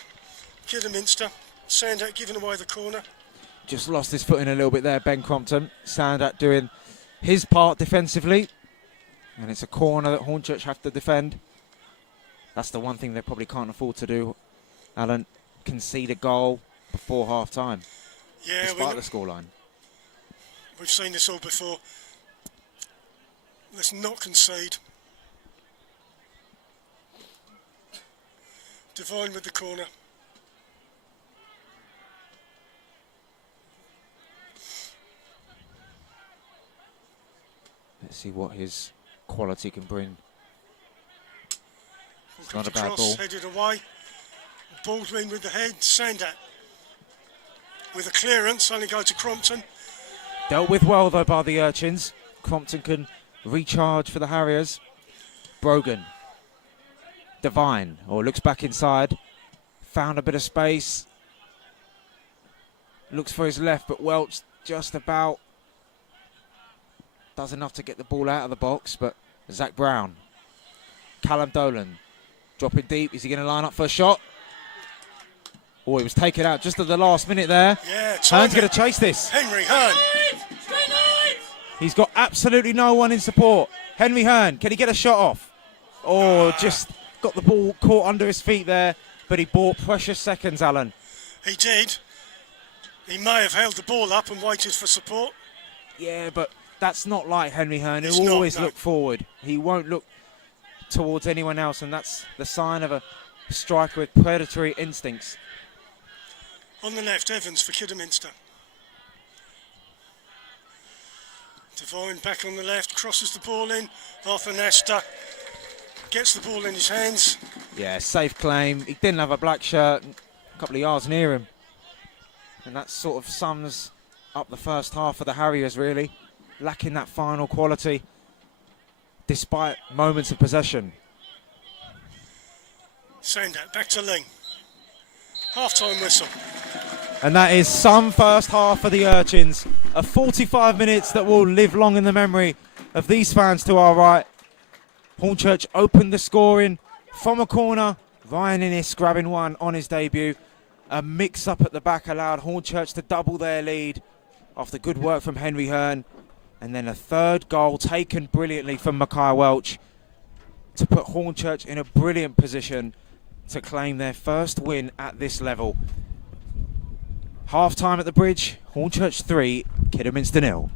Kiddiminster. Sandat giving away the corner. Just lost his footing a little bit there, Ben Crompton. Sandat doing his part defensively. And it's a corner that Hornchurch have to defend. That's the one thing they probably can't afford to do, Alan. Concede a goal before half-time, despite the scoreline. We've seen this all before. Let's not concede. Devine with the corner. Let's see what his quality can bring. It's not a Across, bad ball. headed away. Baldwin with the head. Sandat with a clearance. Only go to Crompton. Dealt with well though by the Urchins. Crompton can recharge for the Harriers. Brogan. Devine, looks back inside. Found a bit of space. Looks for his left, but Welch just about does enough to get the ball out of the box. But Zach Brown. Callum Dolan. Dropping deep. Is he going to line up for a shot? Oh, he was taken out just at the last minute there. Yeah, Hearn's going to chase this. Henry Hearn. He's got absolutely no one in support. Henry Hearn, can he get a shot off? Oh, just got the ball caught under his feet there, but he bought precious seconds, Alan. He did. He may have held the ball up and waited for support. Yeah, but that's not like Henry Hearn. It's He'll not, always no. look forward. He won't look towards anyone else, and that's the sign of a striker with predatory instincts. On the left, Evans for Kiddiminster. Devine back on the left, crosses the ball in. Arthur Nesta gets the ball in his hands. Yeah, safe claim. He didn't have a black shirt, a couple of yards near him. And that sort of sums up the first half for the Harriers, really. Lacking that final quality, despite moments of possession. Sandat back to Ling. Half-time whistle. And that is some first half for the Urchins. A 45 minutes that will live long in the memory of these fans to our right. Hornchurch opened the scoring from a corner. Ryan Innes grabbing one on his debut. A mix-up at the back allowed Hornchurch to double their lead after good work from Henry Hearn. And then a third goal taken brilliantly from Mackay Welch to put Hornchurch in a brilliant position to claim their first win at this level. Half-time at the bridge, Hornchurch 3, Kiddiminster 0.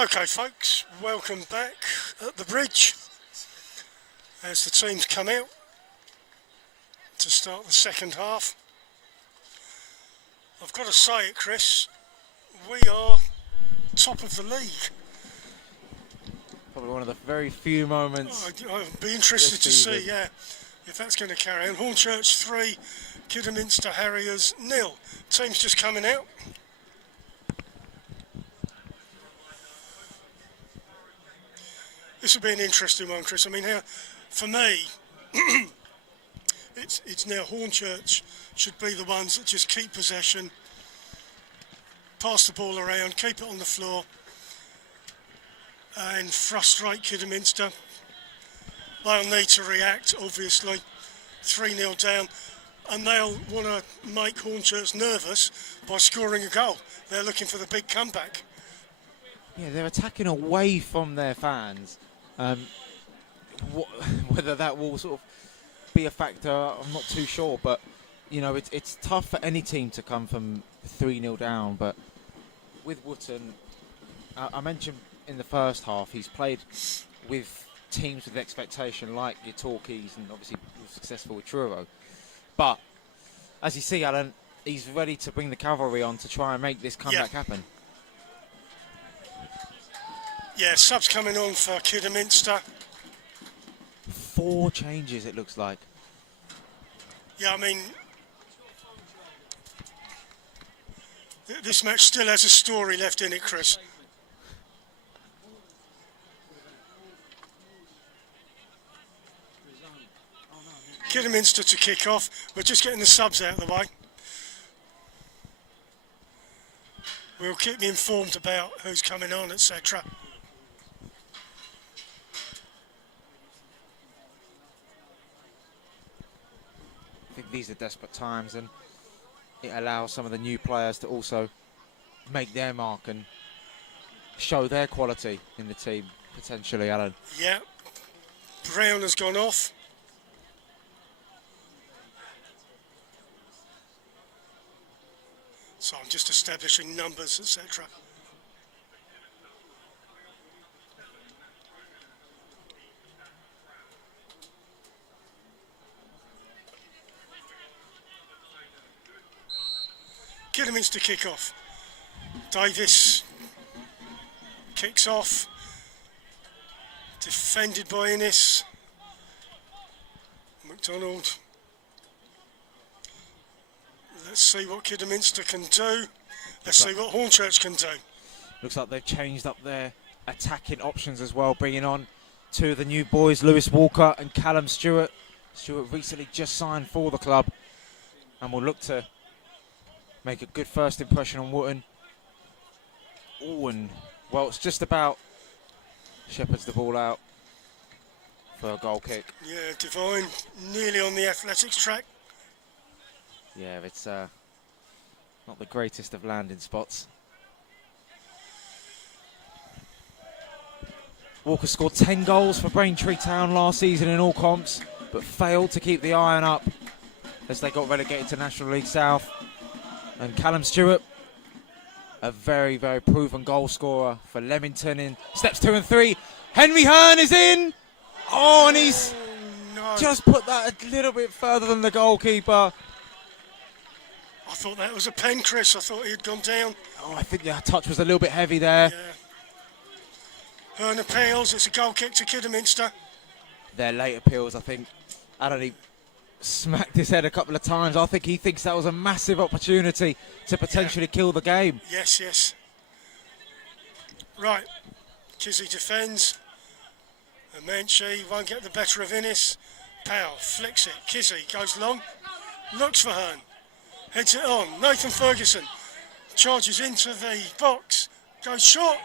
Okay, folks, welcome back at the bridge as the teams come out to start the second half. I've got to say it, Chris, we are top of the league. Probably one of the very few moments. I'd be interested to see, if that's going to carry on. Hornchurch 3, Kiddiminster Harriers 0. Teams just coming out. This will be an interesting one, Chris. I mean, for me, it's now Hornchurch should be the ones that just keep possession, pass the ball around, keep it on the floor, and frustrate Kiddiminster. They'll need to react, obviously, 3-0 down, and they'll want to make Hornchurch nervous by scoring a goal. They're looking for the big comeback. Yeah, they're attacking away from their fans. Whether that will sort of be a factor, I'm not too sure. But, you know, it's tough for any team to come from 3-0 down. But with Wootton, I mentioned in the first half, he's played with teams with expectation like your Torquays and obviously was successful with Truro. But, as you see, Alan, he's ready to bring the cavalry on to try and make this comeback happen. Yeah, subs coming on for Kiddiminster. 4 changes, it looks like. Yeah, I mean, this match still has a story left in it, Chris. Kiddiminster to kick off. We're just getting the subs out of the way. We'll keep you informed about who's coming on, etc. I think these are desperate times, and it allows some of the new players to also make their mark and show their quality in the team, potentially, Alan. Yeah, Brown has gone off. So I'm just establishing numbers, etc. Kiddiminster kick off. Davis kicks off. Defended by Innes. McDonald. Let's see what Kiddiminster can do. Let's see what Hornchurch can do. Looks like they've changed up their attacking options as well, bringing on 2 of the new boys, Lewis Walker and Callum Stewart. Stewart recently just signed for the club and will look to make a good first impression on Wootton. Oh, and well, it's just about shepherds the ball out for a goal kick. Yeah, Divine nearly on the athletics track. Yeah, it's not the greatest of landing spots. Walker scored 10 goals for Braintree Town last season in all comps, but failed to keep the iron up as they got relegated to National League South. And Callum Stewart, a very, very proven goal scorer for Leamington in steps 2 and 3. Henry Hearn is in! Oh, and he's just put that a little bit further than the goalkeeper. I thought that was a pen, Chris. I thought he had gone down. Oh, I think the touch was a little bit heavy there. Yeah. Hearn appeals. It's a goal kick to Kiddiminster. Their late appeals, I think, Adderley smacked his head a couple of times. I think he thinks that was a massive opportunity to potentially kill the game. Yes, yes. Right. Kizzy defends. Amenchi won't get the better of Innes. Powell flicks it. Kizzy goes long. Looks for Hearn. Heads it on. Nathan Ferguson charges into the box. Goes short.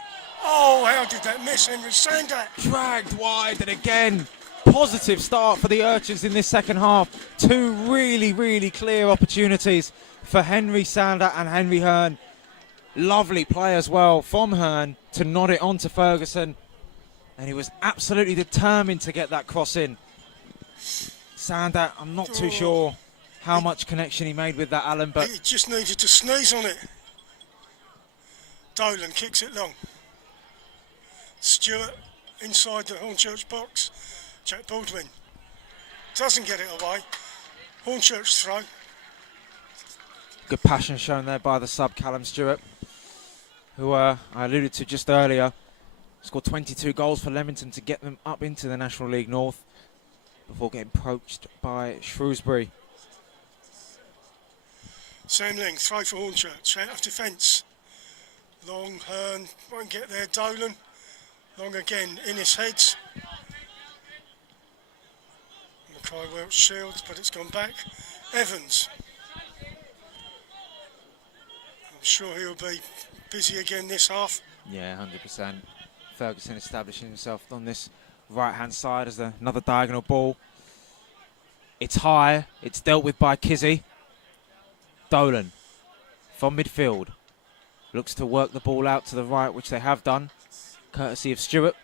Oh, how did that miss? Henry Sandat. Dragged wide, and again, positive start for the Urchins in this second half. 2 really, really clear opportunities for Henry Sandat and Henry Hearn. Lovely play as well from Hearn to nod it on to Ferguson. And he was absolutely determined to get that cross in. Sandat, I'm not too sure how much connection he made with that, Alan, but he just needed to sneeze on it. Dolan kicks it long. Stewart inside the Hornchurch box. Jack Baldwin doesn't get it away. Hornchurch throw. Good passion shown there by the sub Callum Stewart, who I alluded to just earlier. Scored 22 goals for Leamington to get them up into the National League North before getting poached by Shrewsbury. Sam Ling, throw for Hornchurch, out of defence. Long, Hearn, won't get there, Dolan. Long again, Innes heads. Mackay Welch shields, but it's gone back. Evans. I'm sure he'll be busy again this half. Yeah, 100%. Ferguson establishing himself on this right-hand side as another diagonal ball. It's high, it's dealt with by Kizzy. Dolan from midfield looks to work the ball out to the right, which they have done, courtesy of Stewart.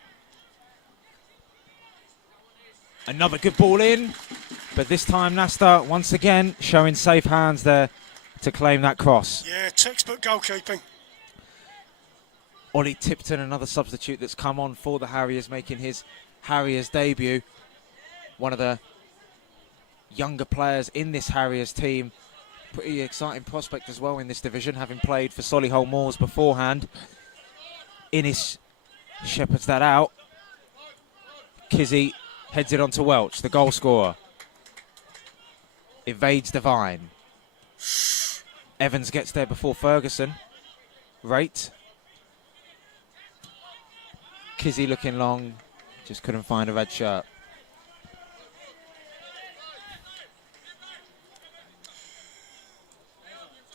Another good ball in, but this time Nasta once again showing safe hands there to claim that cross. Yeah, textbook goalkeeping. Ollie Tipton, another substitute that's come on for the Harriers, making his Harriers debut. One of the younger players in this Harriers team. Pretty exciting prospect as well in this division, having played for Solihull Moors beforehand. Innes shepherds that out. Kizzy heads it on to Welch, the goal scorer. Evades Devine. Evans gets there before Ferguson. Rate. Kizzy looking long, just couldn't find a red shirt.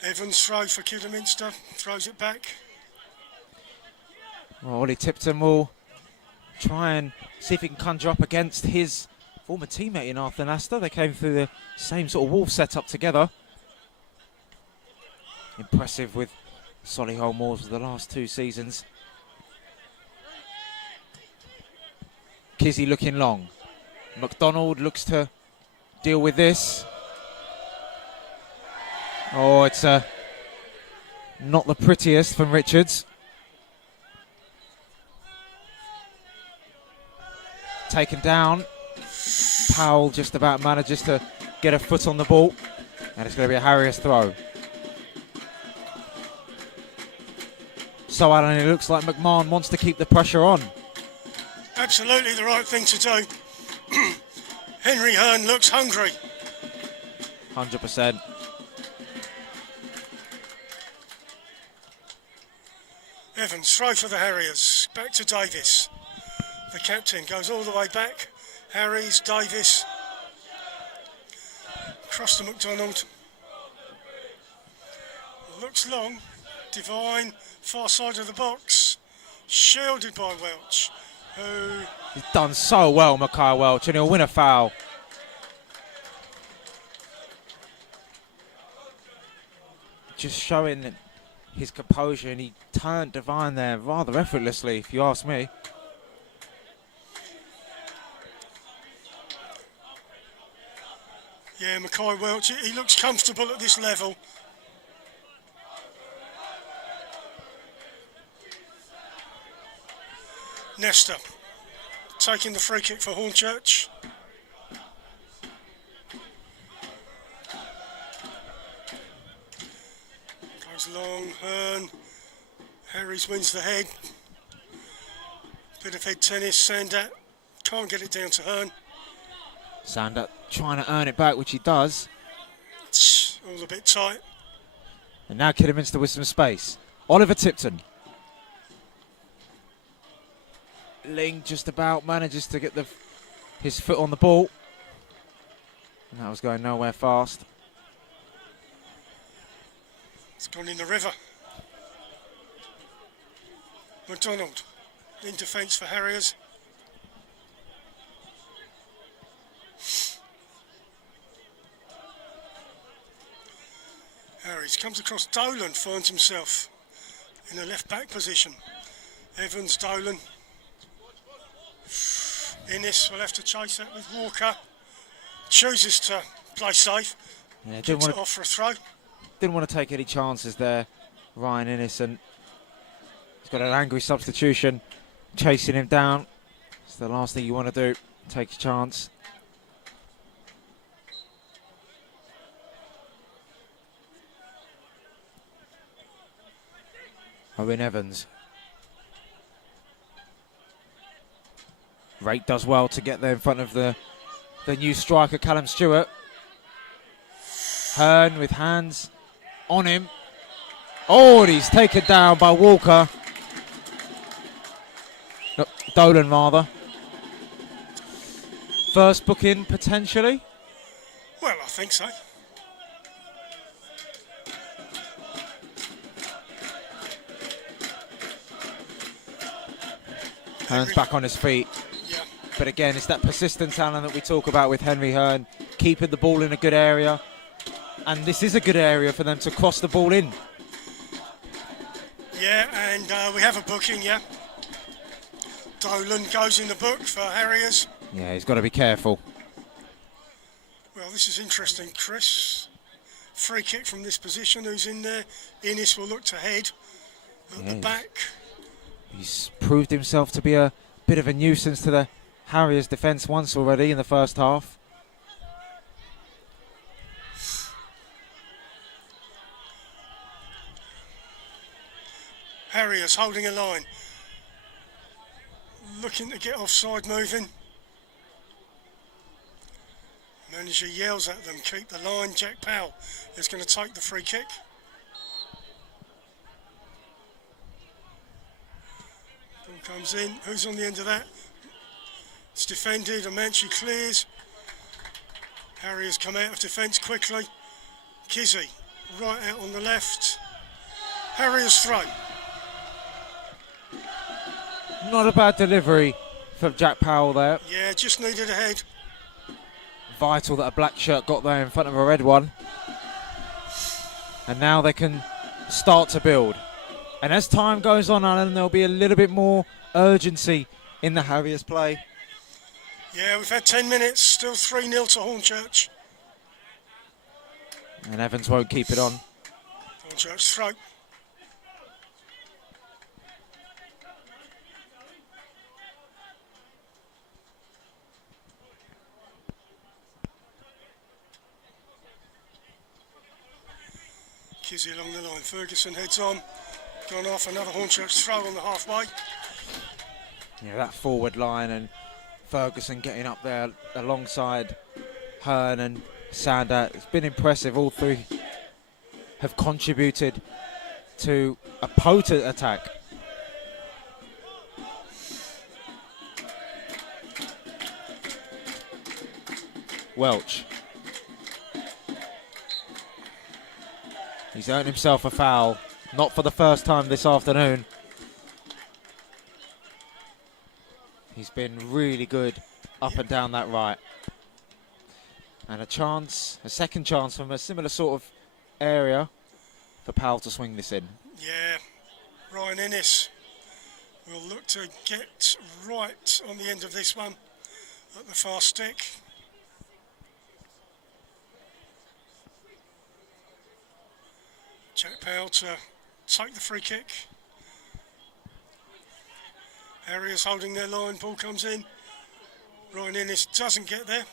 Evans throw for Kiddiminster, throws it back. Well, Ollie Tipton will try and see if he can conjure up against his former teammate in Arthur Nasta. They came through the same sort of Wolves setup together. Impressive with Solihull Moors for the last 2 seasons. Kizzy looking long. McDonald looks to deal with this. Oh, it's not the prettiest from Richards. Taken down. Powell just about manages to get a foot on the ball. And it's going to be a Harriers throw. So, Alan, it looks like McMahon wants to keep the pressure on. Absolutely the right thing to do. Henry Hearn looks hungry. 100%. Evans, throw for the Harriers. Back to Davis. The captain goes all the way back. Harries, Davis. Across to McDonald. Looks long. Devine, far side of the box. Shielded by Welch. He's done so well, Mackay Welch, and he'll win a foul. Just showing his composure, and he turned Devine there rather effortlessly, if you ask me. Yeah, Mackay Welch, he looks comfortable at this level. Nesta taking the free kick for Hornchurch. Goes long, Hearn. Harries wins the head. Bit of head tennis, Sandat can't get it down to Hearn. Sandat trying to earn it back, which he does. It's all a bit tight. And now Kiddiminster with some space. Oliver Tipton. Ling just about manages to get his foot on the ball. And that was going nowhere fast. It's gone in the river. McDonald in defence for Harriers. Harries comes across Dolan, finds himself in a left back position. Evans, Dolan. Innes will have to chase that with Walker. Chooses to play safe. Yeah, Gets it off for a throw. Didn't want to take any chances there, Ryan Innes. And he's got an angry substitution chasing him down. It's the last thing you want to do. Take a chance. Owen Evans. Rake does well to get there in front of the new striker, Callum Stewart. Hearn with hands on him. Oh, and he's taken down by Walker. No, Dolan, rather. First booking, potentially? Well, I think so. Hearn's back on his feet. Yeah. But again, it's that persistent talent that we talk about with Henry Hearn, keeping the ball in a good area. And this is a good area for them to cross the ball in. Yeah, and we have a booking, yeah. Dolan goes in the book for Harriers. Yeah, he's got to be careful. Well, this is interesting, Chris. Free kick from this position. Who's in there? Innes will look to head at the back. He's proved himself to be a bit of a nuisance to the Harriers' defence once already in the first half. Harriers holding a line. Looking to get offside moving. Manager yells at them, keep the line. Jack Powell is going to take the free kick. Ball comes in. Who's on the end of that? It's defended. Amanchi clears. Harriers come out of defence quickly. Kizzy right out on the left. Harriers throw. Not a bad delivery from Jack Powell there. Yeah, just needed a head. Vital that a black shirt got there in front of a red one. And now they can start to build. And as time goes on, Alan, there'll be a little bit more urgency in the Harriers play. Yeah, we've had 10 minutes, still 3-0 to Hornchurch. And Evans won't keep it on. Hornchurch throw. Kizzy along the line. Ferguson heads on. Gone off. Another Hornchurch throw on the halfway. Yeah, that forward line and Ferguson getting up there alongside Hearn and Sander. It's been impressive. All three have contributed to a potent attack. Welch. He's earned himself a foul, not for the first time this afternoon. He's been really good up and down that right. And a second chance from a similar sort of area for Powell to swing this in. Yeah, Ryan Innes will look to get right on the end of this one at the far stick. Jack Powell to take the free kick. Harriers holding their line, ball comes in. Ryan Innes doesn't get there.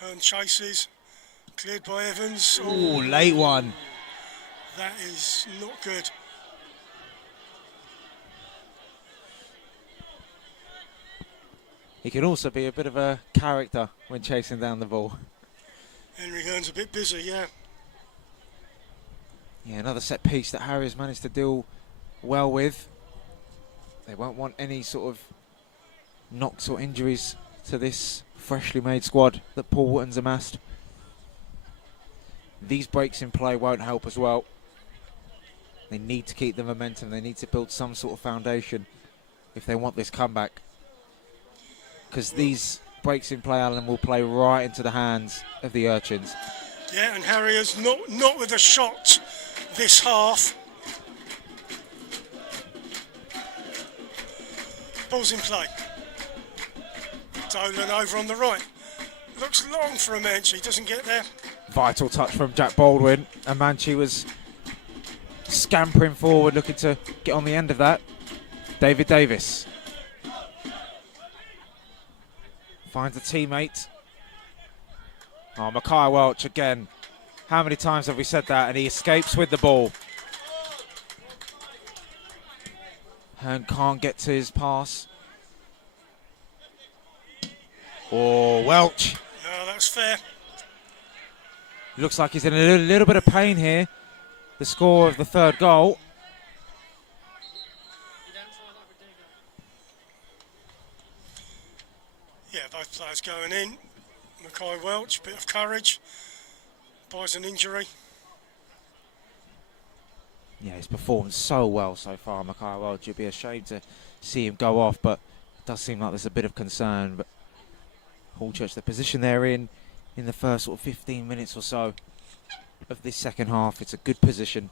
Hearn chases, cleared by Evans. Ooh, late one. That is not good. He can also be a bit of a character when chasing down the ball. Henry Hearn's a bit busy, yeah. Yeah, another set piece that Harriers managed to deal well with. They won't want any sort of knocks or injuries to this freshly made squad that Paul Wotton's amassed. These breaks in play won't help as well. They need to keep the momentum. They need to build some sort of foundation if they want this comeback. Because these breaks in play, Alan, will play right into the hands of the Urchins. Yeah, and Harriers not with a shot this half. Ball's in play. Dolan over on the right. Looks long for Amanchi, doesn't get there. Vital touch from Jack Baldwin. Amanchi was scampering forward, looking to get on the end of that. David Davis finds a teammate. Oh, Mackay Welch again. How many times have we said that? And he escapes with the ball. Hearn can't get to his pass. Oh, Welch. No, that's fair. Looks like he's in a little bit of pain here. The score of the third goal. Yeah, both players going in. Mackay Welch, bit of courage. Buys an injury. Yeah, he's performed so well so far, Mackay Welch. You'd be ashamed to see him go off, but it does seem like there's a bit of concern. But Hornchurch, the position they're in the first sort of 15 minutes or so of this second half, it's a good position.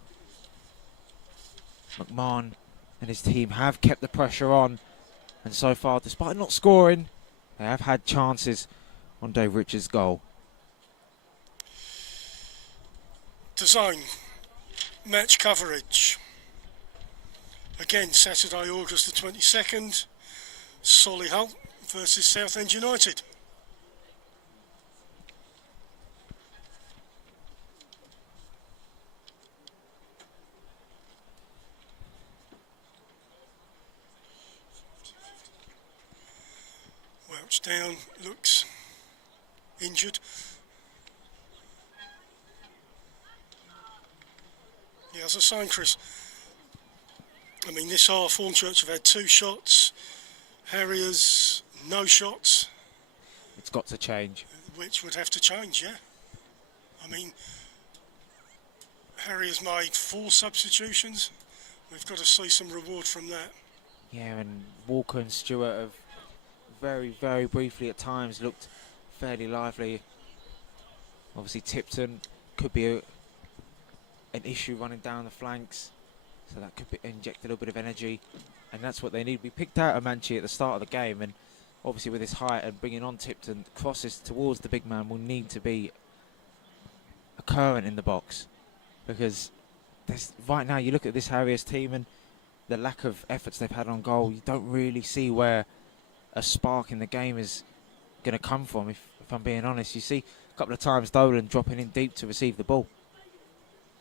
McMahon and his team have kept the pressure on, and so far, despite not scoring, they have had chances on Dave Richards' goal. Design. Match coverage. Again, Saturday, August the 22nd. Solihull versus Southend United. Welch down, looks injured. Yeah, as I was saying, Chris, I mean, this half, Hornchurch have had 2 shots. Harriers, no shots. It's got to change. Which would have to change, yeah. I mean, Harriers made 4 substitutions. We've got to see some reward from that. Yeah, and Walker and Stewart have very, very briefly at times looked fairly lively. Obviously, Tipton could be an issue running down the flanks, so that could inject a little bit of energy, and that's what they need. We picked out Amanchi at the start of the game, and obviously with his height and bringing on Tipton, crosses towards the big man will need to be occurring in the box, because right now you look at this Harriers team and the lack of efforts they've had on goal, you don't really see where a spark in the game is going to come from, if I'm being honest. You see a couple of times Dolan dropping in deep to receive the ball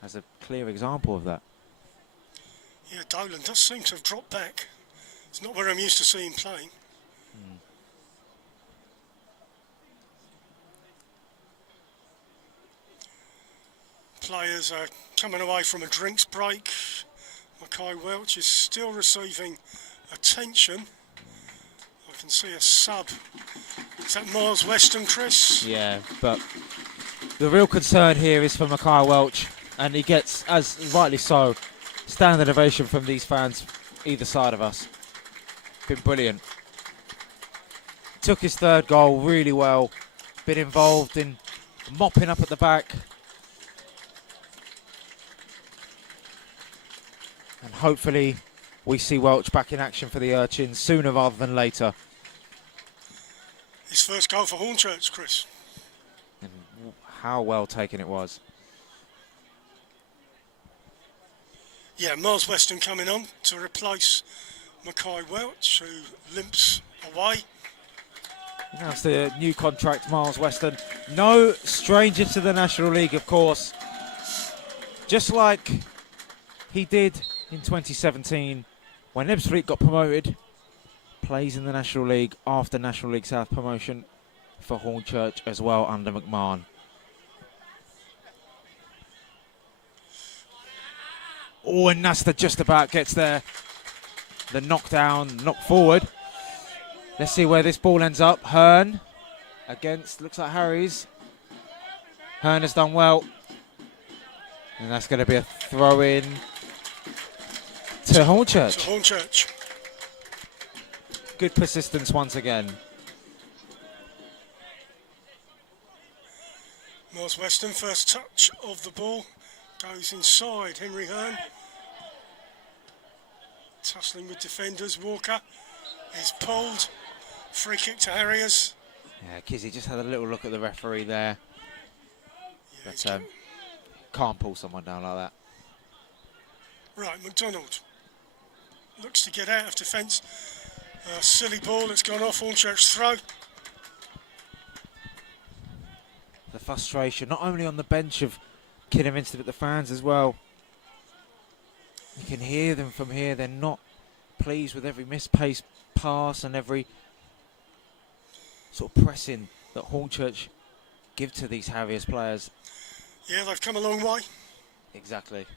as a clear example of that. Yeah, Dolan does seem to have dropped back. It's not where I'm used to seeing him playing. Players are coming away from a drinks break. Mackay Welch is still receiving attention. I can see a sub. Is that Miles Weston, Chris? Yeah, but the real concern here is for Mackay Welch, and he gets, as rightly so, standing ovation from these fans either side of us. Been brilliant. Took his third goal really well. Been involved in mopping up at the back. And hopefully we see Welch back in action for the Urchins sooner rather than later. His first goal for Hornchurch, Chris. And how well taken it was. Yeah, Miles Weston coming on to replace Mackay Welch, who limps away. That's the new contract, Miles Weston. No stranger to the National League, of course. Just like he did in 2017 when Ebbsfleet got promoted, plays in the National League after National League South promotion for Hornchurch as well under McMahon. Oh, and Nasta just about gets there. The knockdown, knock forward. Let's see where this ball ends up. Hearn against, looks like Harriers. Hearn has done well. And that's going to be a throw-in to Hornchurch. To Hornchurch. Good persistence once again. Miles Weston, first touch of the ball. Goes inside, Henry Hearn. Tussling with defenders, Walker is pulled. Free kick to Harriers. Yeah, Kizzy just had a little look at the referee there. Yeah, But can't pull someone down like that. Right, McDonald looks to get out of defence. Silly ball, it's gone off. Hornchurch throw. The frustration, not only on the bench of Kiddiminster, but the fans as well. You can hear them from here. They're not pleased with every misplaced pass and every sort of pressing that Hornchurch give to these Harriers players. Yeah, they've come a long way. Exactly.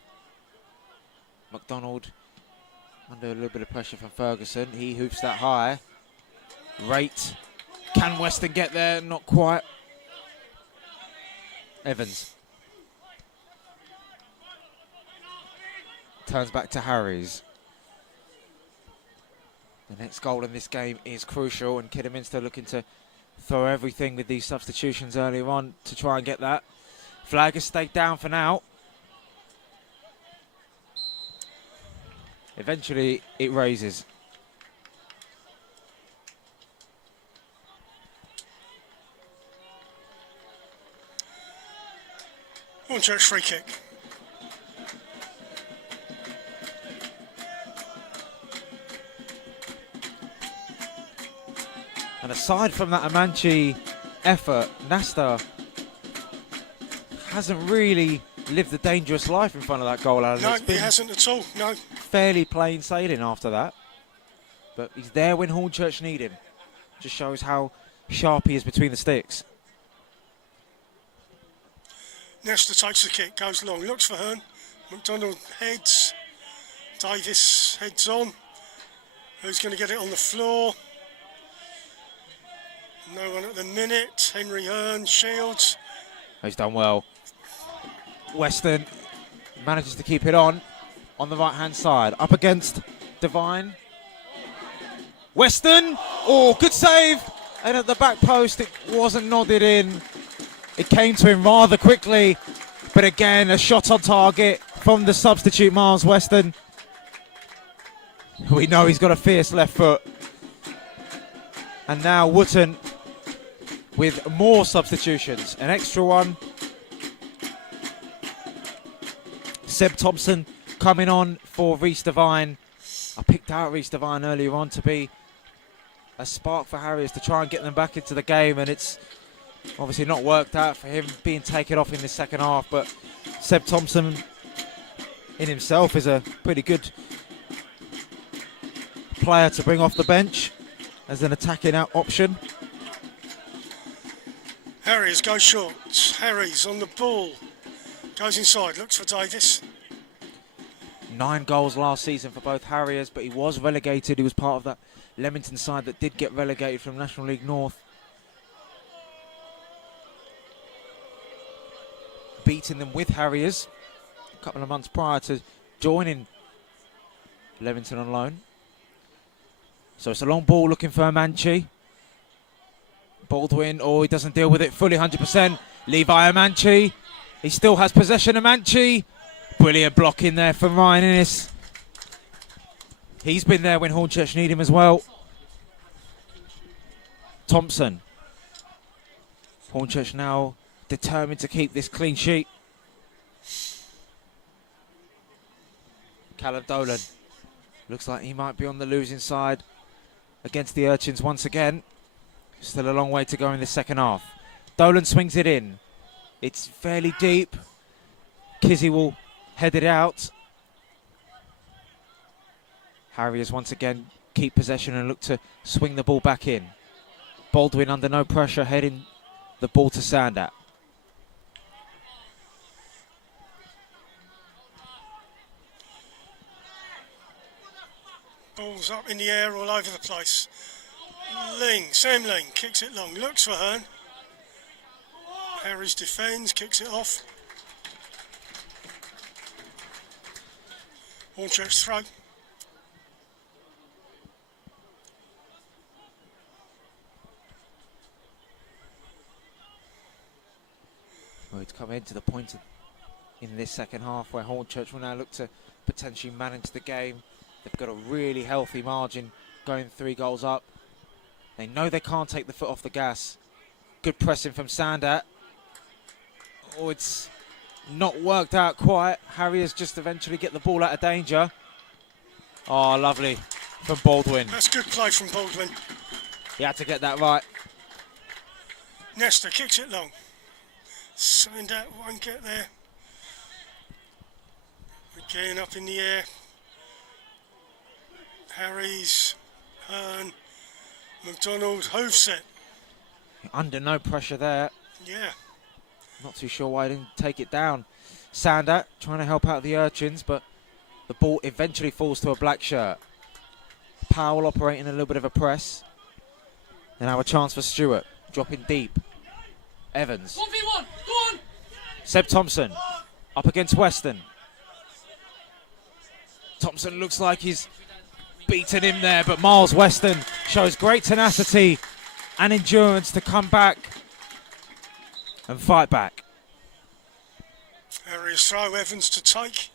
McDonald under a little bit of pressure from Ferguson. He hoops that high. Rate. Can Weston get there? Not quite. Evans. Turns back to Harries. The next goal in this game is crucial, and Kiddiminster looking to throw everything with these substitutions earlier on to try and get that. Flag has stayed down for now. Eventually it raises. Hornchurch free kick. And aside from that Amanchi effort, Nasta hasn't really lived a dangerous life in front of that goal, Alan. No, It's been he hasn't at all, no. fairly plain sailing after that. But he's there when Hornchurch need him. Just shows how sharp he is between the sticks. Nesta takes the kick, goes long, looks for Hearn. McDonald heads. Davis heads on. Who's going to get it on the floor? No one at the minute. Henry Hearn, Shields. He's done well. Weston manages to keep it on the right-hand side. Up against Devine. Weston! Oh, good save! And at the back post, it wasn't nodded in. It came to him rather quickly. But again, a shot on target from the substitute Miles Weston. We know he's got a fierce left foot. And now Wootton with more substitutions. An extra one. Seb Thompson coming on for Rhys Devine. I picked out Rhys Devine earlier on to be a spark for Harriers to try and get them back into the game, and it's obviously not worked out for him being taken off in the second half. But Seb Thompson in himself is a pretty good player to bring off the bench as an attacking out option. Harriers go short. Harries on the ball. Goes inside, looks for Davis. 9 goals last season for both Harriers, but he was relegated. He was part of that Leamington side that did get relegated from National League North. Beating them with Harriers a couple of months prior to joining Leamington on loan. So it's a long ball looking for Amanchi. Baldwin, he doesn't deal with it fully 100%. Levi Amanchi, he still has possession. Amanchi, brilliant block in there from Ryan Innes. He's been there when Hornchurch need him as well. Thompson. Hornchurch now determined to keep this clean sheet. Callum Dolan looks like he might be on the losing side against the Urchins once again. Still a long way to go in the second half. Dolan swings it in. It's fairly deep. Kizzy will head it out. Harriers once again keep possession and look to swing the ball back in. Baldwin under no pressure, heading the ball to Sandat. Ball's up in the air all over the place. Sam Ling kicks it long, looks for Hearn. Harris defends, kicks it off. Hornchurch throw. Well, it's come into the point in this second half where Hornchurch will now look to potentially manage the game. They've got a really healthy margin going 3 goals up. They know they can't take the foot off the gas. Good pressing from Sandat. It's not worked out quite. Harriers just eventually get the ball out of danger. Oh, lovely from Baldwin. That's good play from Baldwin. He had to get that right. Nesta kicks it long. Sander won't get there. Again up in the air. Harries, Hearn, McDonald, hooves it. Under no pressure there. Yeah. Not too sure why he didn't take it down. Sander trying to help out the Urchins, but the ball eventually falls to a black shirt. Powell operating a little bit of a press. And now a chance for Stewart. Dropping deep. Evans. 1v1, go on! Seb Thompson up against Weston. Thompson looks like he's beaten him there, but Miles Weston shows great tenacity and endurance to come back and fight back. Harriers throw, Evans to take.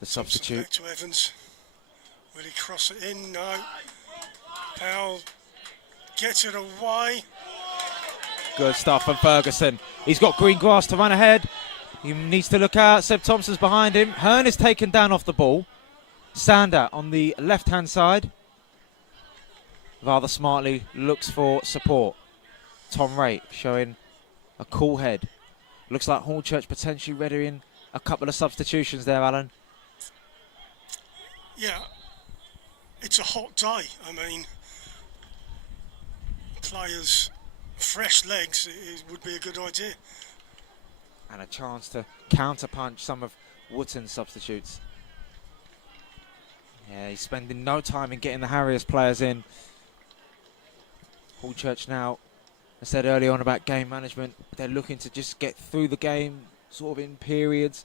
The substitute. Back to Evans. Will he cross it in? No. Powell gets it away. Good stuff from Ferguson. He's got green grass to run ahead. He needs to look out. Seb Thompson's behind him. Hearn is taken down off the ball. Sander on the left-hand side. Rather smartly looks for support. Tom Raitt showing a cool head. Looks like Hornchurch potentially readying a couple of substitutions there, Alan. Yeah, it's a hot day. I mean, players, fresh legs, it would be a good idea. And a chance to counter-punch some of Wootton's substitutes. Yeah, he's spending no time in getting the Harriers players in. Hornchurch now, I said earlier on about game management, they're looking to just get through the game sort of in periods.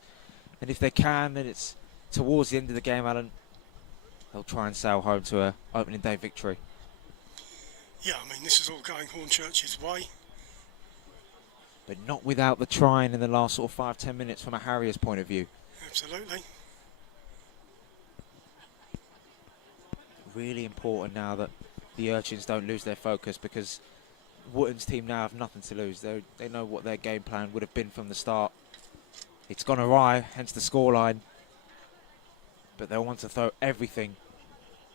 And if they can, then it's towards the end of the game, Alan, they'll try and sail home to a opening day victory. Yeah, I mean, this is all going Hornchurch's way. But not without the trying in the last sort of 5-10 minutes from a Harriers point of view. Absolutely. Really important now that the Urchins don't lose their focus, because Wootton's team now have nothing to lose. They know what their game plan would have been from the start. It's gone awry, hence the scoreline. But they'll want to throw everything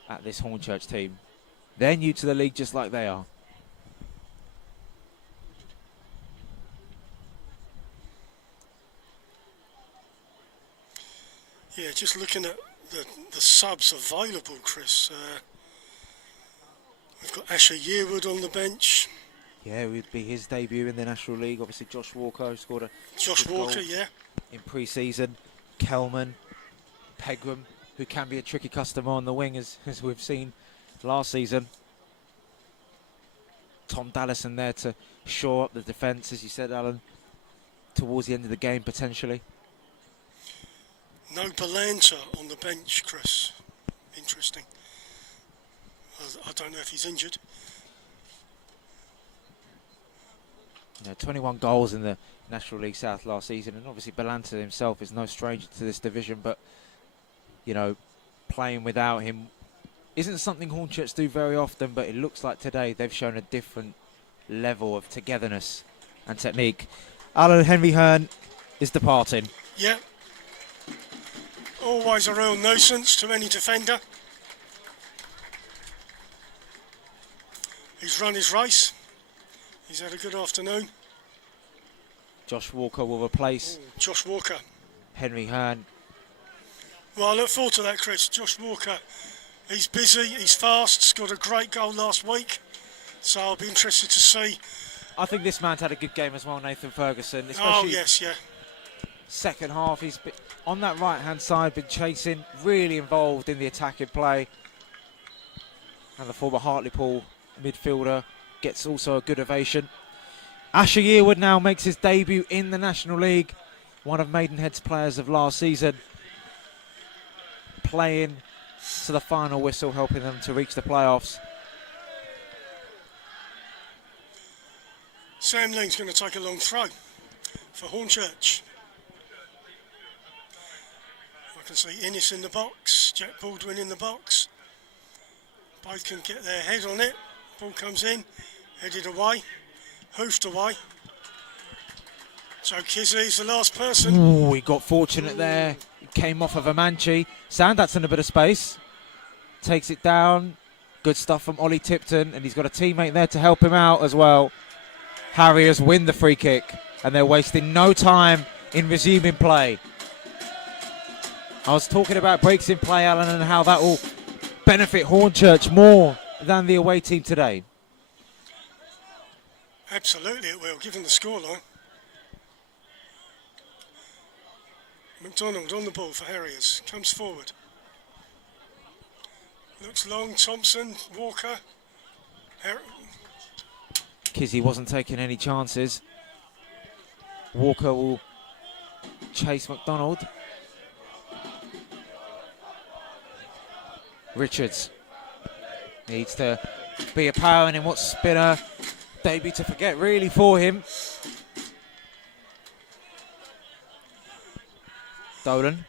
at this Hornchurch team. They're new to the league just like they are. Yeah, just looking at the subs available, Chris. We've got Asher Yearwood on the bench. Yeah, it would be his debut in the National League. Obviously, Josh Walker who scored a Josh Walker, yeah. in pre-season. Kelman, Pegram, who can be a tricky customer on the wing, as we've seen last season. Tom Dallison there to shore up the defence, as you said, Alan, towards the end of the game, potentially. No Belanta on the bench, Chris. Interesting. I don't know if he's injured. 21 goals in the National League South last season, and obviously Belanta himself is no stranger to this division, but, playing without him isn't something Hornchurch do very often, but it looks like today they've shown a different level of togetherness and technique. Alan, Henry Hearn is departing. Yeah. Always a real nuisance to any defender. He's run his race. He's had a good afternoon. Josh Walker will replace Josh Walker. Henry Hearn. Well, I look forward to that, Chris. Josh Walker, he's busy, he's fast, scored a great goal last week. So I'll be interested to see. I think this man's had a good game as well, Nathan Ferguson. Especially oh, yes, yeah. Second half, he's been on that right-hand side, been chasing, really involved in the attacking play. And the former Hartlepool midfielder gets also a good ovation. Asher Yearwood now makes his debut in the National League. One of Maidenhead's players of last season. Playing to the final whistle, helping them to reach the playoffs. Sam Lane's going to take a long throw for Hornchurch. I can see Innes in the box, Jack Baldwin in the box. Both can get their head on it. Ball comes in, headed away, hoofed away. Joe Kizzy's the last person. Ooh, he got fortunate there. He came off of a Manchi. Sandat's in a bit of space. Takes it down. Good stuff from Ollie Tipton, and he's got a teammate there to help him out as well. Harriers win the free kick, and they're wasting no time in resuming play. I was talking about breaks in play, Alan, and how that will benefit Hornchurch more than the away team today. Absolutely it will, given the scoreline. McDonald on the ball for Harriers. Comes forward. Looks long. Thompson, Walker. Kizzy wasn't taking any chances. Walker will chase McDonald. Richards needs to be apparent in what's been a debut to forget really for him. Dolan.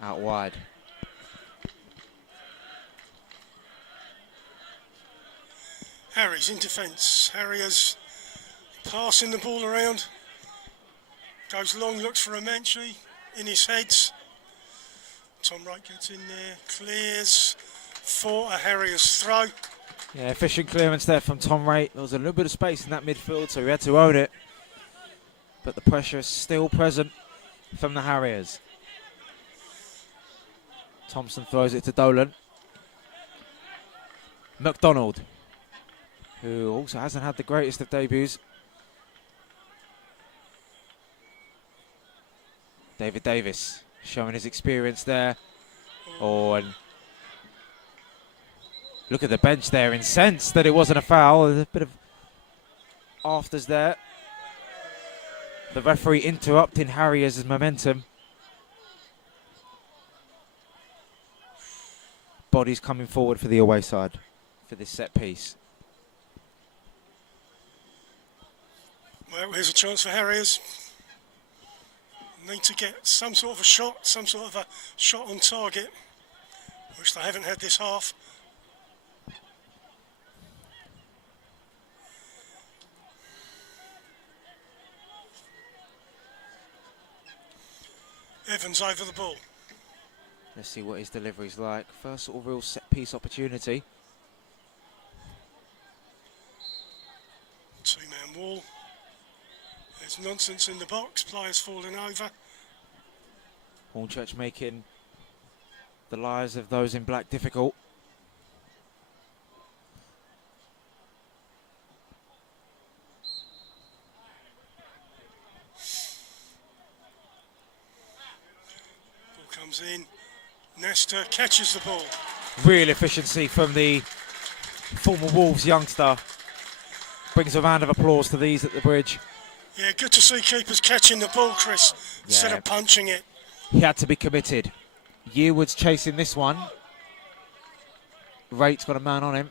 Out wide. Harry's in defence. Harriers passing the ball around. Goes long, looks for a Manchi in his heads. Tom Wright gets in there, clears for a Harriers throw. Yeah, efficient clearance there from Tom Wright. There was a little bit of space in that midfield, so he had to own it. But the pressure is still present from the Harriers. Thompson throws it to Dolan. McDonald, who also hasn't had the greatest of debuts. David Davis showing his experience there. Oh, and look at the bench there, incensed that it wasn't a foul. There's a bit of afters there. The referee interrupting Harriers' momentum. Bodies coming forward for the away side for this set piece. Well, here's a chance for Harriers. Need to get some sort of a shot on target, which they haven't had this half. Evans over the ball. Let's see what his delivery's like. First sort of real set piece opportunity. Two-man wall. There's nonsense in the box. Players falling over. Hornchurch making the lives of those in black difficult. Ball comes in. Nestor catches the ball. Real efficiency from the former Wolves youngster. Brings a round of applause to these at the bridge. Yeah, good to see keepers catching the ball, Chris, instead of punching it. He had to be committed. Yearwood's chasing this one. Wright's got a man on him.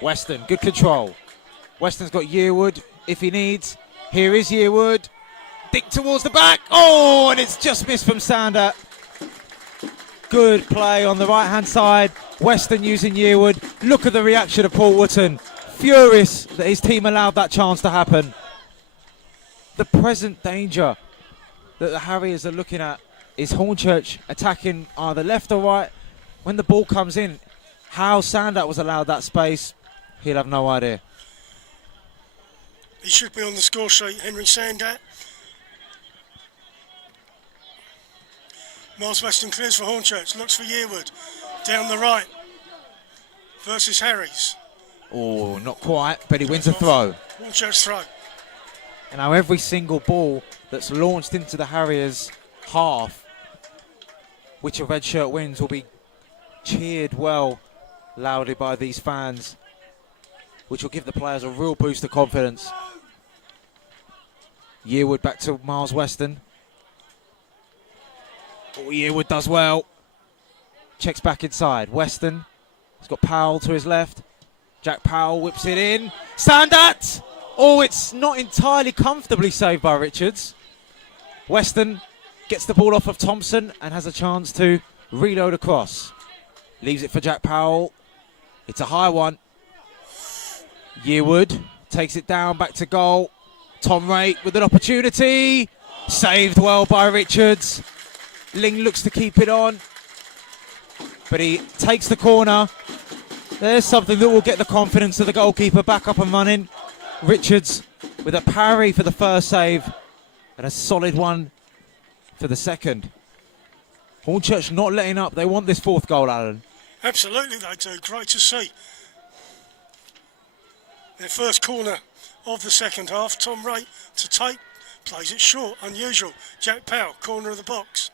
Weston, good control. Weston's got Yearwood if he needs. Here is Yearwood. Dick towards the back. Oh, and it's just missed from Sander. Good play on the right-hand side. Weston using Yearwood. Look at the reaction of Paul Wootton. Furious that his team allowed that chance to happen. The present danger that the Harriers are looking at is Hornchurch attacking either left or right. When the ball comes in, how Sandat was allowed that space, he'll have no idea. He should be on the score sheet, Henry Sandat. Miles Weston clears for Hornchurch, looks for Yearwood. Down the right versus Harries. Oh, not quite, but he wins a throw. Hornchurch throw. And now every single ball that's launched into the Harriers' half, which a red shirt wins, will be cheered well loudly by these fans, which will give the players a real boost of confidence. Yearwood back to Miles Weston. Oh, Yearwood does well. Checks back inside. Weston has got Powell to his left. Jack Powell whips it in. Sandat! Oh, it's not entirely comfortably saved by Richards. Weston gets the ball off of Thompson and has a chance to reload across. Leaves it for Jack Powell. It's a high one. Yearwood takes it down, back to goal. Tom Raitt with an opportunity. Saved well by Richards. Ling looks to keep it on, but he takes the corner. There's something that will get the confidence of the goalkeeper back up and running. Richards with a parry for the first save and a solid one for the second. Hornchurch not letting up. They want this fourth goal, Alan. Absolutely they do. Great to see. Their first corner of the second half. Tom Raitt to take. Plays it short. Unusual. Jack Powell, corner of the box.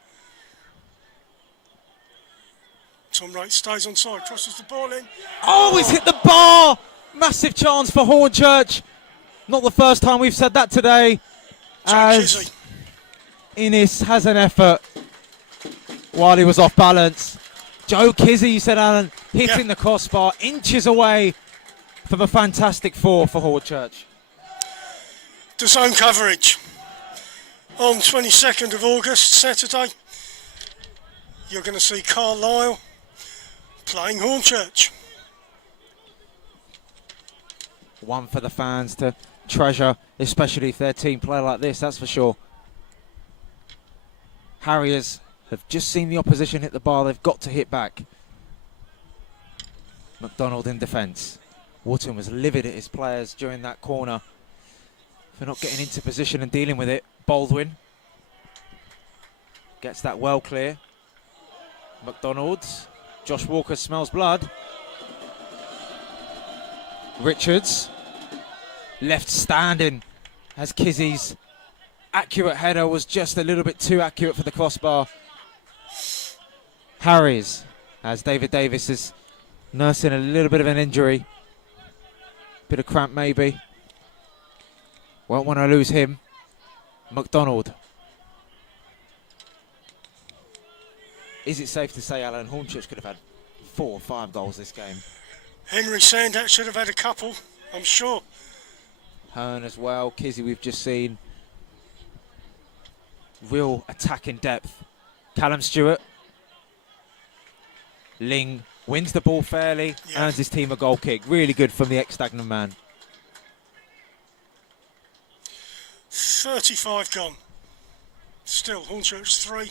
Tom Raitt stays on side. Crosses the ball in. Oh, he's hit the bar. Massive chance for Hornchurch. Not the first time we've said that today. As Innes has an effort while he was off balance. Joe Kizzy, you said, Alan, hitting the crossbar, inches away from a fantastic four for Hornchurch. The zone coverage on 22nd of August, Saturday. You're going to see Carlisle playing Hornchurch. One for the fans to treasure, especially if their team play like this, that's for sure. Harriers have just seen the opposition hit the bar, they've got to hit back. McDonald in defence. Wharton was livid at his players during that corner for not getting into position and dealing with it. Baldwin gets that well clear. McDonald. Josh Walker smells blood. Richards left standing as Kizzy's accurate header was just a little bit too accurate for the crossbar. Harriers, as David Davis is nursing a little bit of an injury. Bit of cramp maybe. Won't want to lose him. McDonald. Is it safe to say, Alan, Hornchurch could have had 4 or 5 goals this game? Henry Sandat should have had a couple, I'm sure. Hearn as well. Kizzy we've just seen. Real attacking depth. Callum Stewart. Ling wins the ball fairly, earns his team a goal kick. Really good from the ex-Dagenham man. 35 gone. Still Hornchurch 3.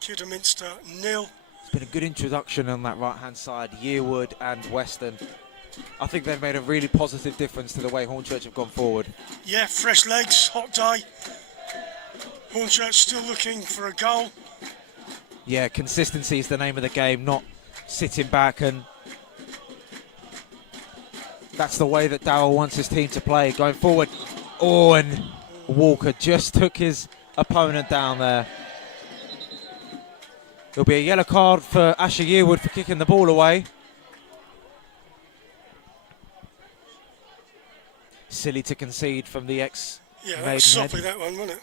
Kiddiminster 0. It's been a good introduction on that right-hand side. Yearwood and Weston. I think they've made a really positive difference to the way Hornchurch have gone forward. Yeah, fresh legs, hot day. Hornchurch still looking for a goal. Yeah, consistency is the name of the game, not sitting back, and that's the way that Darrell wants his team to play, going forward. Oh, and Walker just took his opponent down there. There'll be a yellow card for Asher Yearwood for kicking the ball away. Silly to concede from the Yeah, that was soppy, that one, wasn't it?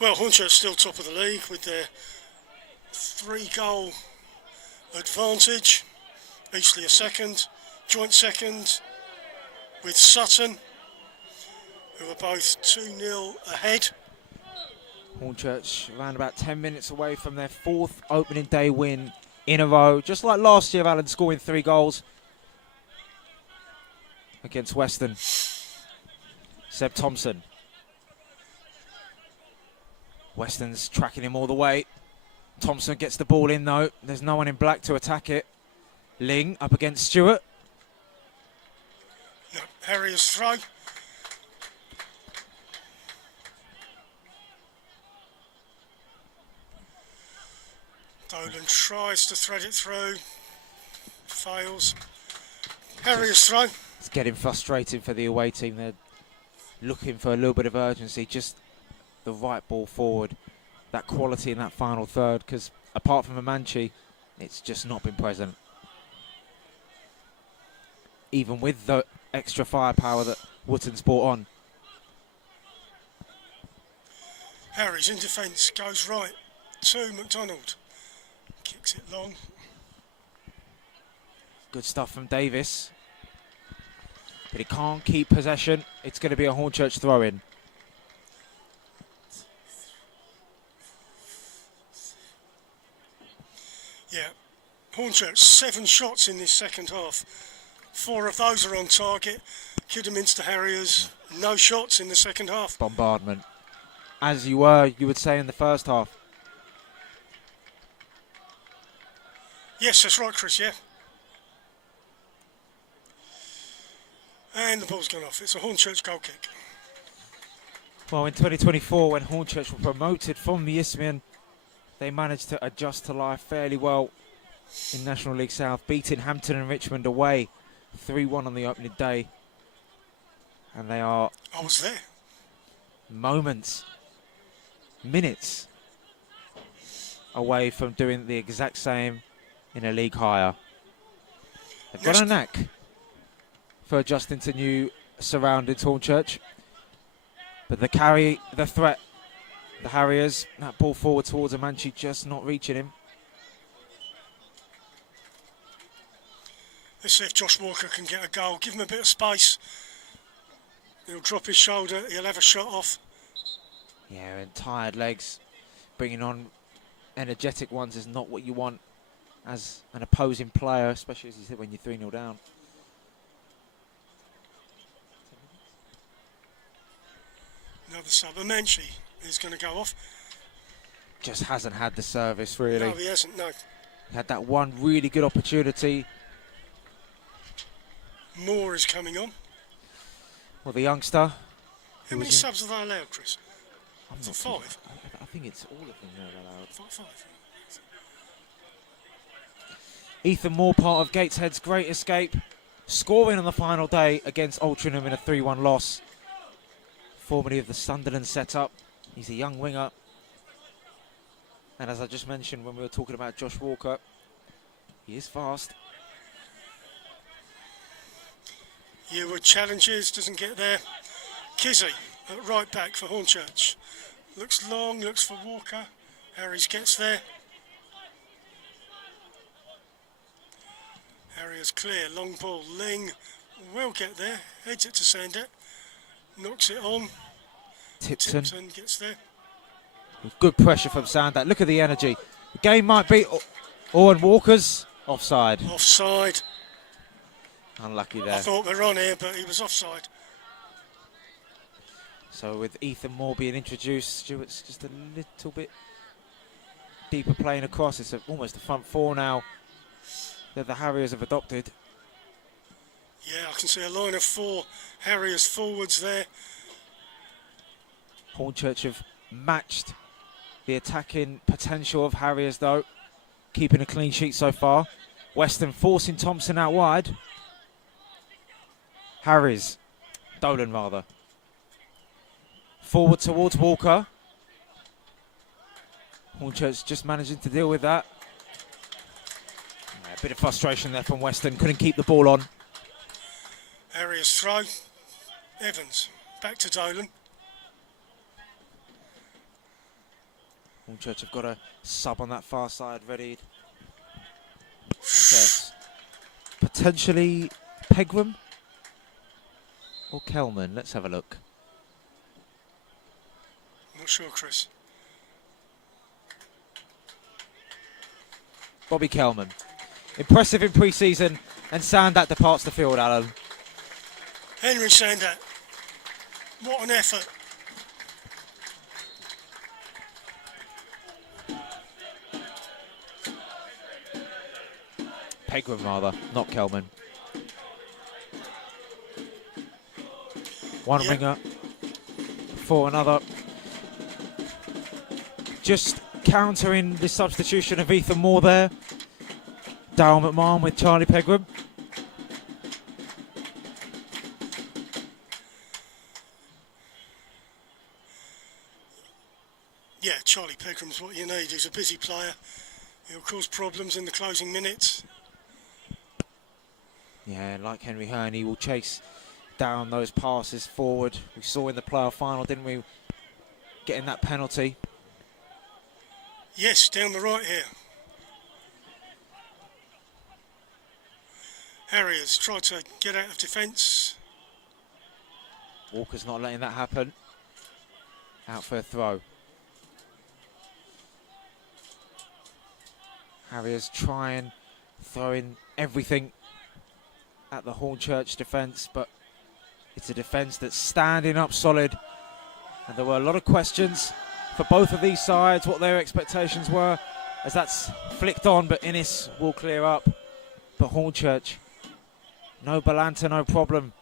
Well, Hornchurch still top of the league with their 3-goal advantage. Eastleigh a second, joint second with Sutton, who are both 2-0 ahead. Hornchurch around about 10 minutes away from their 4th opening day win in a row. Just like last year, Alan scoring 3 goals against Weston. Seb Thompson. Weston's tracking him all the way. Thompson gets the ball in though. There's no one in black to attack it. Ling up against Stewart. No, Harriers throw. Dolan tries to thread it through. Fails. Harriers throw. It's getting frustrating for the away team. They're looking for a little bit of urgency. Just the right ball forward. That quality in that final third, because apart from Amanchi, it's just not been present. Even with the extra firepower that Wotton's brought on. Harry's in defence, goes right to McDonald. Kicks it long. Good stuff from Davis. But he can't keep possession. It's going to be a Hornchurch throw-in. Yeah, Hornchurch, 7 shots in this second half. 4 of those are on target. Kiddiminster Harriers, no shots in the second half. Bombardment. As you would say in the first half. Yes, that's right, Chris, yeah. And the ball's gone off. It's a Hornchurch goal kick. Well, in 2024, when Hornchurch were promoted from the Isthmian, they managed to adjust to life fairly well in National League South, beating Hampton and Richmond away 3-1 on the opening day. And they are... I was there. Minutes away from doing the exact same in a league higher. They've got a knack for adjusting to new surroundings, Hornchurch. But the threat, the Harriers, that ball forward towards Amanchi, just not reaching him. Let's see if Josh Walker can get a goal. Give him a bit of space. He'll drop his shoulder, he'll have a shot off. Yeah, and tired legs. Bringing on energetic ones is not what you want as an opposing player, especially as you said when you're 3-0 down. Another sub. Amanchi is going to go off. Just hasn't had the service, really. No, he hasn't, no. He had that one really good opportunity. Moore is coming on. Well, the youngster. How many subs are they allowed, Chris? I'm Is not it sure. 5? I think it's all of them they're allowed. 5. Ethan Moore, part of Gateshead's great escape, scoring on the final day against Altrincham in a 3-1 loss. Formerly of the Sunderland setup. He's a young winger. And as I just mentioned when we were talking about Josh Walker, he is fast. Yearwood challenges, doesn't get there. Kizzy at right back for Hornchurch. Looks long, looks for Walker. Harries gets there. Harriers clear, long ball. Ling will get there. Heads it to Sandet. Knocks it on. Tipton gets there. with good pressure from Sandat. Look at the energy. The game might be... Owen Walker's offside. Offside. Unlucky there. I thought we were on here, but he was offside. So with Ethan Moore being introduced, Stewart's just a little bit deeper playing across. It's almost a front four now that the Harriers have adopted. Yeah, I can see a line of 4 Harriers forwards there. Hornchurch have matched the attacking potential of Harriers though, keeping a clean sheet so far. Weston forcing Thompson out wide. Dolan rather. Forward towards Walker. Hornchurch just managing to deal with that. Yeah, a bit of frustration there from Weston, couldn't keep the ball on. Harriers throw. Evans back to Dolan. Hornchurch have got a sub on that far side readied. Okay. Potentially Pegram or Kelman. Let's have a look. Not sure, Chris. Bobby Kelman. Impressive in pre-season, and Sandat departs the field, Alan. Henry Sandat. What an effort. Pegram rather, not Kelman. One ringer for another. Just countering the substitution of Ethan Moore there. Darryl McMahon with Charlie Pegram. Yeah, Charlie Pegram's what you need. He's a busy player. He'll cause problems in the closing minutes. Yeah, like Henry Hearn, he will chase down those passes forward. We saw in the playoff final, didn't we? Getting that penalty. Yes, down the right here. Harriers try to get out of defence. Walker's not letting that happen. Out for a throw. Harriers try and throwing everything at the Hornchurch defence, but it's a defence that's standing up solid. And there were a lot of questions for both of these sides, what their expectations were, as that's flicked on, but Innis will clear up. But Hornchurch, no Balanta, no problem.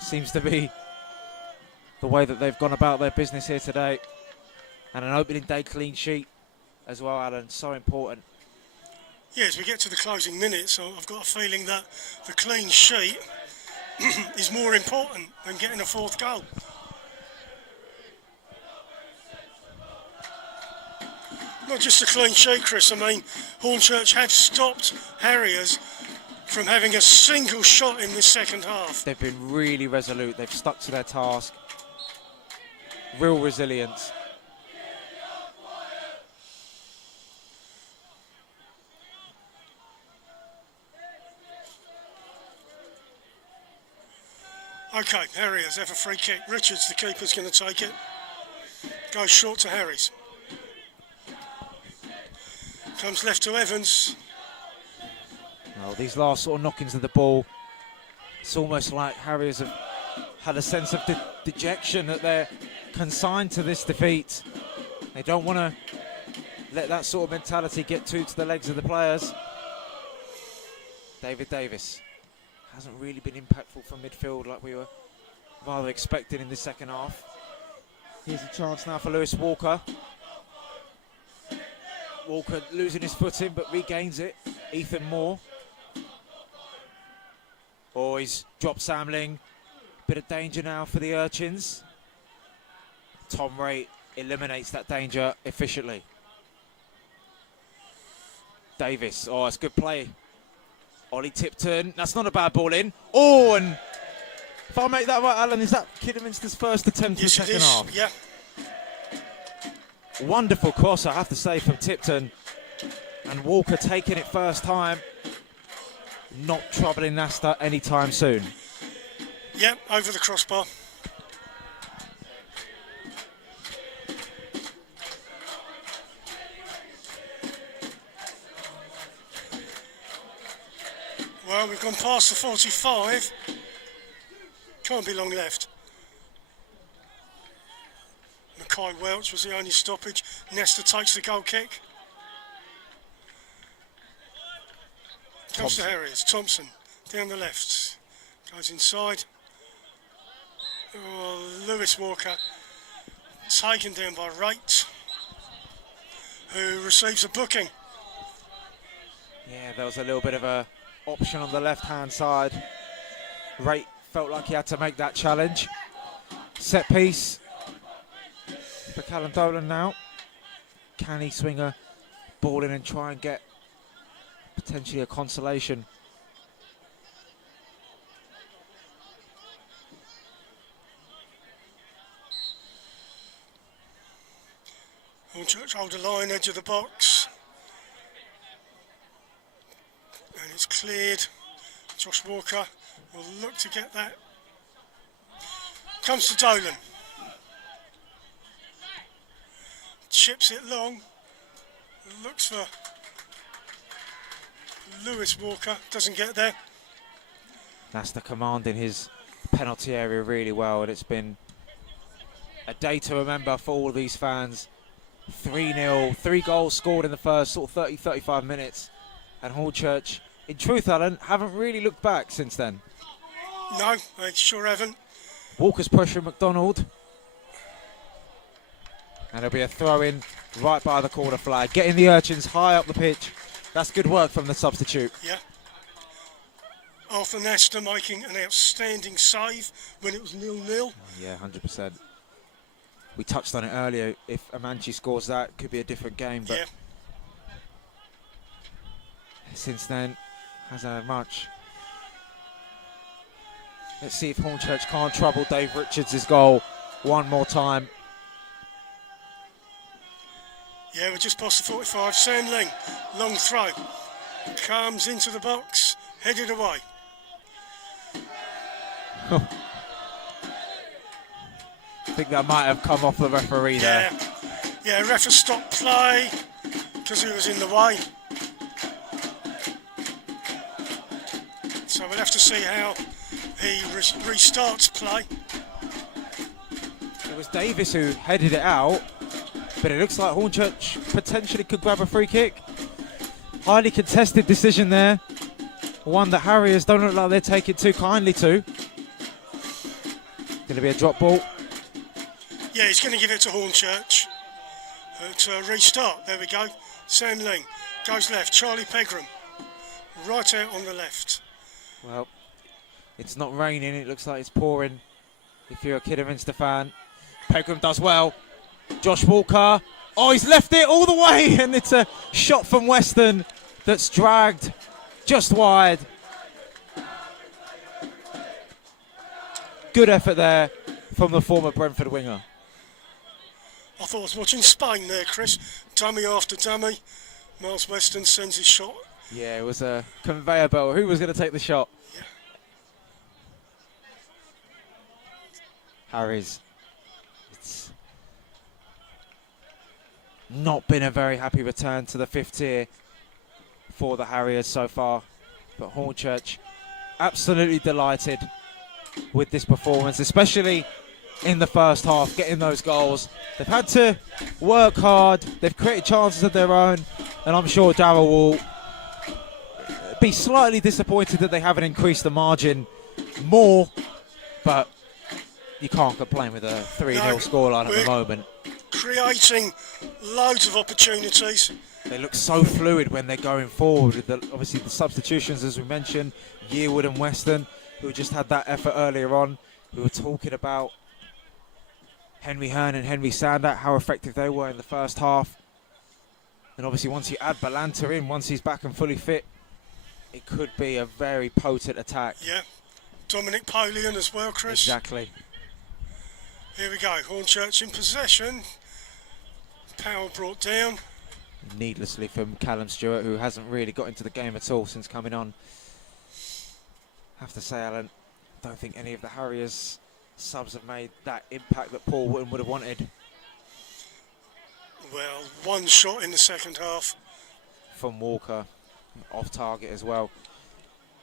Seems to be the way that they've gone about their business here today. And an opening day clean sheet as well, Alan, so important. Yeah, as we get to the closing minutes, I've got a feeling that the clean sheet is more important than getting a fourth goal. Not just a clean sheet, Chris. I mean, Hornchurch have stopped Harriers from having a single shot in this second half. They've been really resolute. They've stuck to their task. Real resilience. Okay, Harriers have a free kick. Richards, the keeper's going to take it. Goes short to Harries. Comes left to Evans. Well, these last sort of knockings of the ball, it's almost like Harriers have had a sense of dejection that they're consigned to this defeat. They don't want to let that sort of mentality get to the legs of the players. David Davis hasn't really been impactful from midfield like we were rather expecting in the second half. Here's a chance now for Lewis Walker. Walker losing his footing but regains it. Ethan Moore. Oh, he's dropped Samling. Bit of danger now for the Urchins. Tom Ray eliminates that danger efficiently. Davis, oh, it's good play. Ollie Tipton, that's not a bad ball in. Oh, and if I make that right, Alan, is that Kiddiminster's first attempt in the second half? Yeah. Wonderful cross, I have to say, from Tipton. And Walker taking it first time. Not troubling Nasta anytime soon. Yep, over the crossbar. Well, we've gone past the 45. Can't be long left. Mackay Welch was the only stoppage. Nesta takes the goal kick. Comes to Harriers. Thompson down the left. Goes inside. Oh, Lewis Walker taken down by Wright, who receives a booking. Yeah, there was a little bit of a option on the left-hand side. Wright felt like he had to make that challenge. Set piece for Callum Dolan now. Can he swing a ball in and try and get potentially a consolation? Hornchurch hold the line, edge of the box. And it's cleared. Josh Walker will look to get that. Comes to Dolan. Chips it long. Looks for Lewis Walker. Doesn't get there. That's the command in his penalty area really well, and it's been a day to remember for all these fans. 3-0, 3 goals scored in the first sort of 30-35 minutes, and Hornchurch, in truth, Alan, haven't really looked back since then. No, they sure haven't. Walker's pressuring McDonald, and there'll be a throw-in right by the corner flag, getting the Urchins high up the pitch. That's good work from the substitute. Yeah. Arthur Nesta making an outstanding save when it was 0-0. Yeah, 100%. We touched on it earlier. If Amanchi scores that, it could be a different game. But yeah. Since then, hasn't had much. Let's see if Hornchurch can't trouble Dave Richards' goal one more time. Yeah, we're just past the 45. Sandling, long throw. Comes into the box, headed away. I think that might have come off the referee there. Yeah, ref has stopped play because he was in the way. we'll have to see how he restarts play. It was Davis who headed it out, but it looks like Hornchurch potentially could grab a free kick. Highly contested decision there. One that Harriers don't look like they're taking too kindly to. Going to be a drop ball. Yeah, he's going to give it to Hornchurch to restart. There we go. Sam Ling goes left. Charlie Pegram right out on the left. Well, it's not raining. It looks like it's pouring if you're a Kiddiminster fan. Pegram does well. Josh Walker. Oh, he's left it all the way, and it's a shot from Weston that's dragged just wide. Good effort there from the former Brentford winger. I thought I was watching Spain there, Chris. Dummy after dummy. Miles Weston sends his shot. Yeah, it was a conveyor belt. Who was going to take the shot? Yeah. Harriers. It's not been a very happy return to the fifth tier for the Harriers so far. But Hornchurch absolutely delighted with this performance, especially in the first half, getting those goals. They've had to work hard. They've created chances of their own. And I'm sure Darryl will be slightly disappointed that they haven't increased the margin more. But you can't complain with a 3-0 scoreline at the moment. Creating loads of opportunities. They look so fluid when they're going forward. With obviously the substitutions, as we mentioned, Yearwood and Weston, who just had that effort earlier on. We were talking about Henry Hearn and Henry Sander, how effective they were in the first half. And obviously once you add Balanta in, once he's back and fully fit, it could be a very potent attack. Yeah, Dominic Polian as well, Chris. Exactly. Here we go, Hornchurch in possession. Powell brought down. Needlessly from Callum Stewart, who hasn't really got into the game at all since coming on. Have to say, Alan, don't think any of the Harriers subs have made that impact that Paul Wootton would have wanted. Well, one shot in the second half. From Walker, off target as well.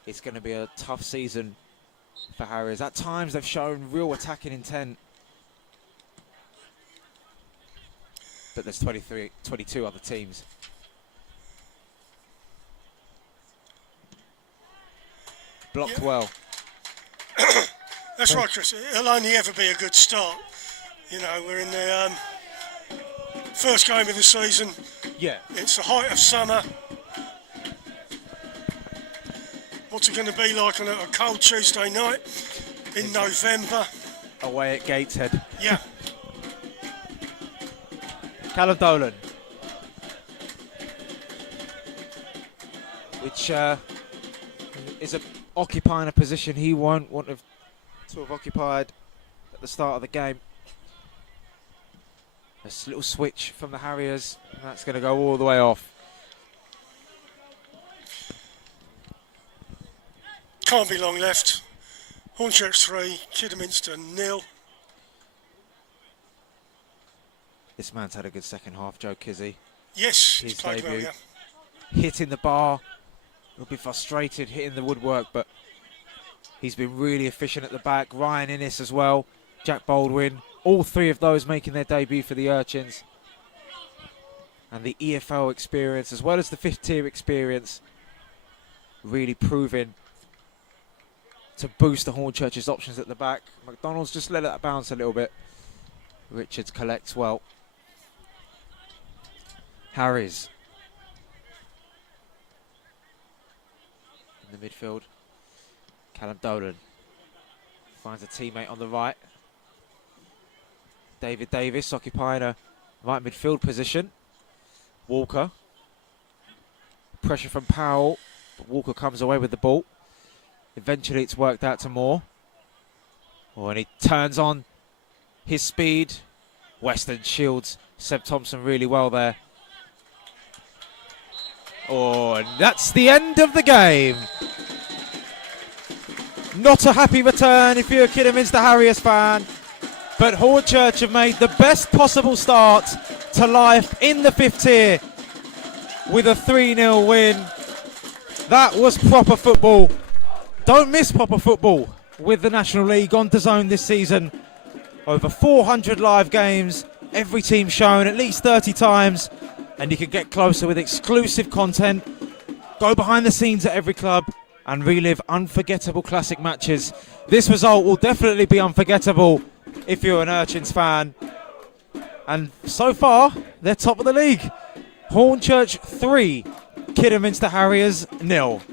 It's going to be a tough season for Harriers. At times they've shown real attacking intent. But there's 22 other teams. Blocked well. That's right, Chris. It'll only ever be a good start. You know, we're in the first game of the season. Yeah. It's the height of summer. What's it going to be like on a cold Tuesday night in November? Away at Gateshead. Yeah. Callum Dolan, which is occupying a position he won't want to have occupied at the start of the game. A little switch from the Harriers, and that's going to go all the way off. Can't be long left. Hornchurch 3, Kiddiminster 0. This man's had a good second half, Joe Kizzy. Yes, His he's played debut. well, yeah. Hitting the bar. He'll be frustrated hitting the woodwork, but he's been really efficient at the back. Ryan Innes as well. Jack Baldwin. All three of those making their debut for the Urchins. And the EFL experience, as well as the fifth tier experience, really proving to boost the Hornchurch's options at the back. McDonald's just let that bounce a little bit. Richards collects well. Harries in the midfield. Callum Dolan finds a teammate on the right. David Davis occupying a right midfield position. Walker. Pressure from Powell, but Walker comes away with the ball. Eventually it's worked out to Moore. Oh, and he turns on his speed. Weston shields Seb Thompson really well there. Oh, and that's the end of the game. Not a happy return if you're a Kiddiminster Harriers fan, but Hornchurch have made the best possible start to life in the fifth tier with a 3-0 win. That was proper football. Don't miss proper football with the National League on DAZN this season. Over 400 live games, every team shown at least 30 times, and you can get closer with exclusive content, go behind the scenes at every club, and relive unforgettable classic matches. This result will definitely be unforgettable if you're an Urchins fan. And so far, they're top of the league. Hornchurch 3, Kiddiminster Harriers 0.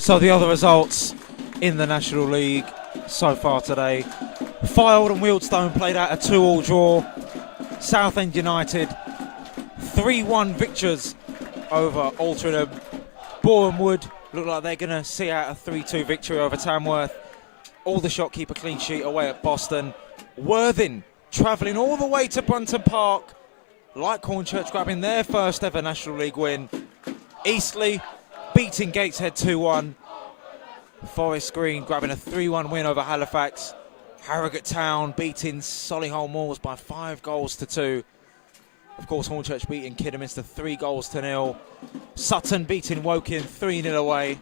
So the other results in the National League so far today. Fylde and Wealdstone played out a 2-2 draw. Southend United 3-1 victors over Altrincham. Bournemouth look like they're going to see out a 3-2 victory over Tamworth. Aldershot keep a clean sheet away at Boston. Worthing travelling all the way to Brunton Park, like Hornchurch grabbing their first ever National League win. Eastleigh beating Gateshead 2-1. Forest Green grabbing a 3-1 win over Halifax. Harrogate Town beating Solihull Moors by 5-2. Of course, Hornchurch beating Kidderminster 3-0. Sutton beating Woking 3-0 away.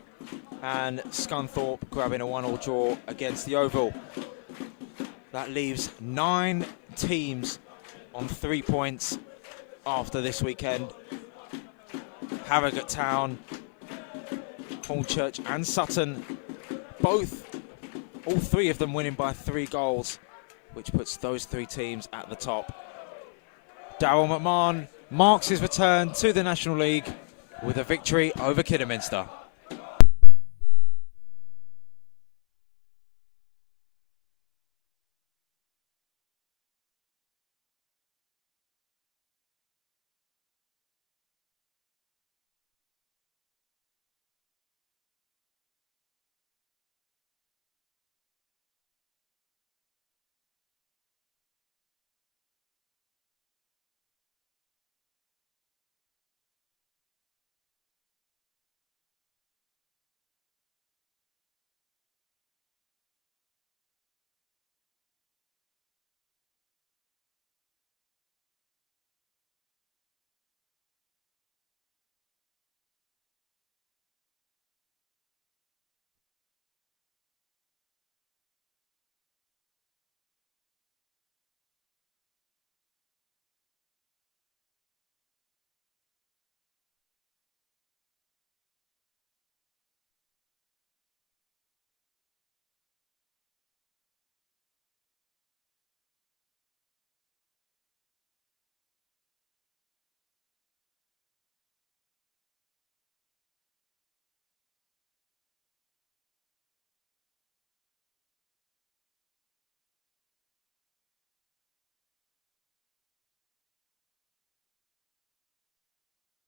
And Scunthorpe grabbing a 1-1 draw against the Oval. That leaves 9 teams on 3 points after this weekend. Harrogate Town, Hornchurch and Sutton, all 3 of them winning by 3 goals, which puts those 3 teams at the top. Daryl McMahon marks his return to the National League with a victory over Kidderminster.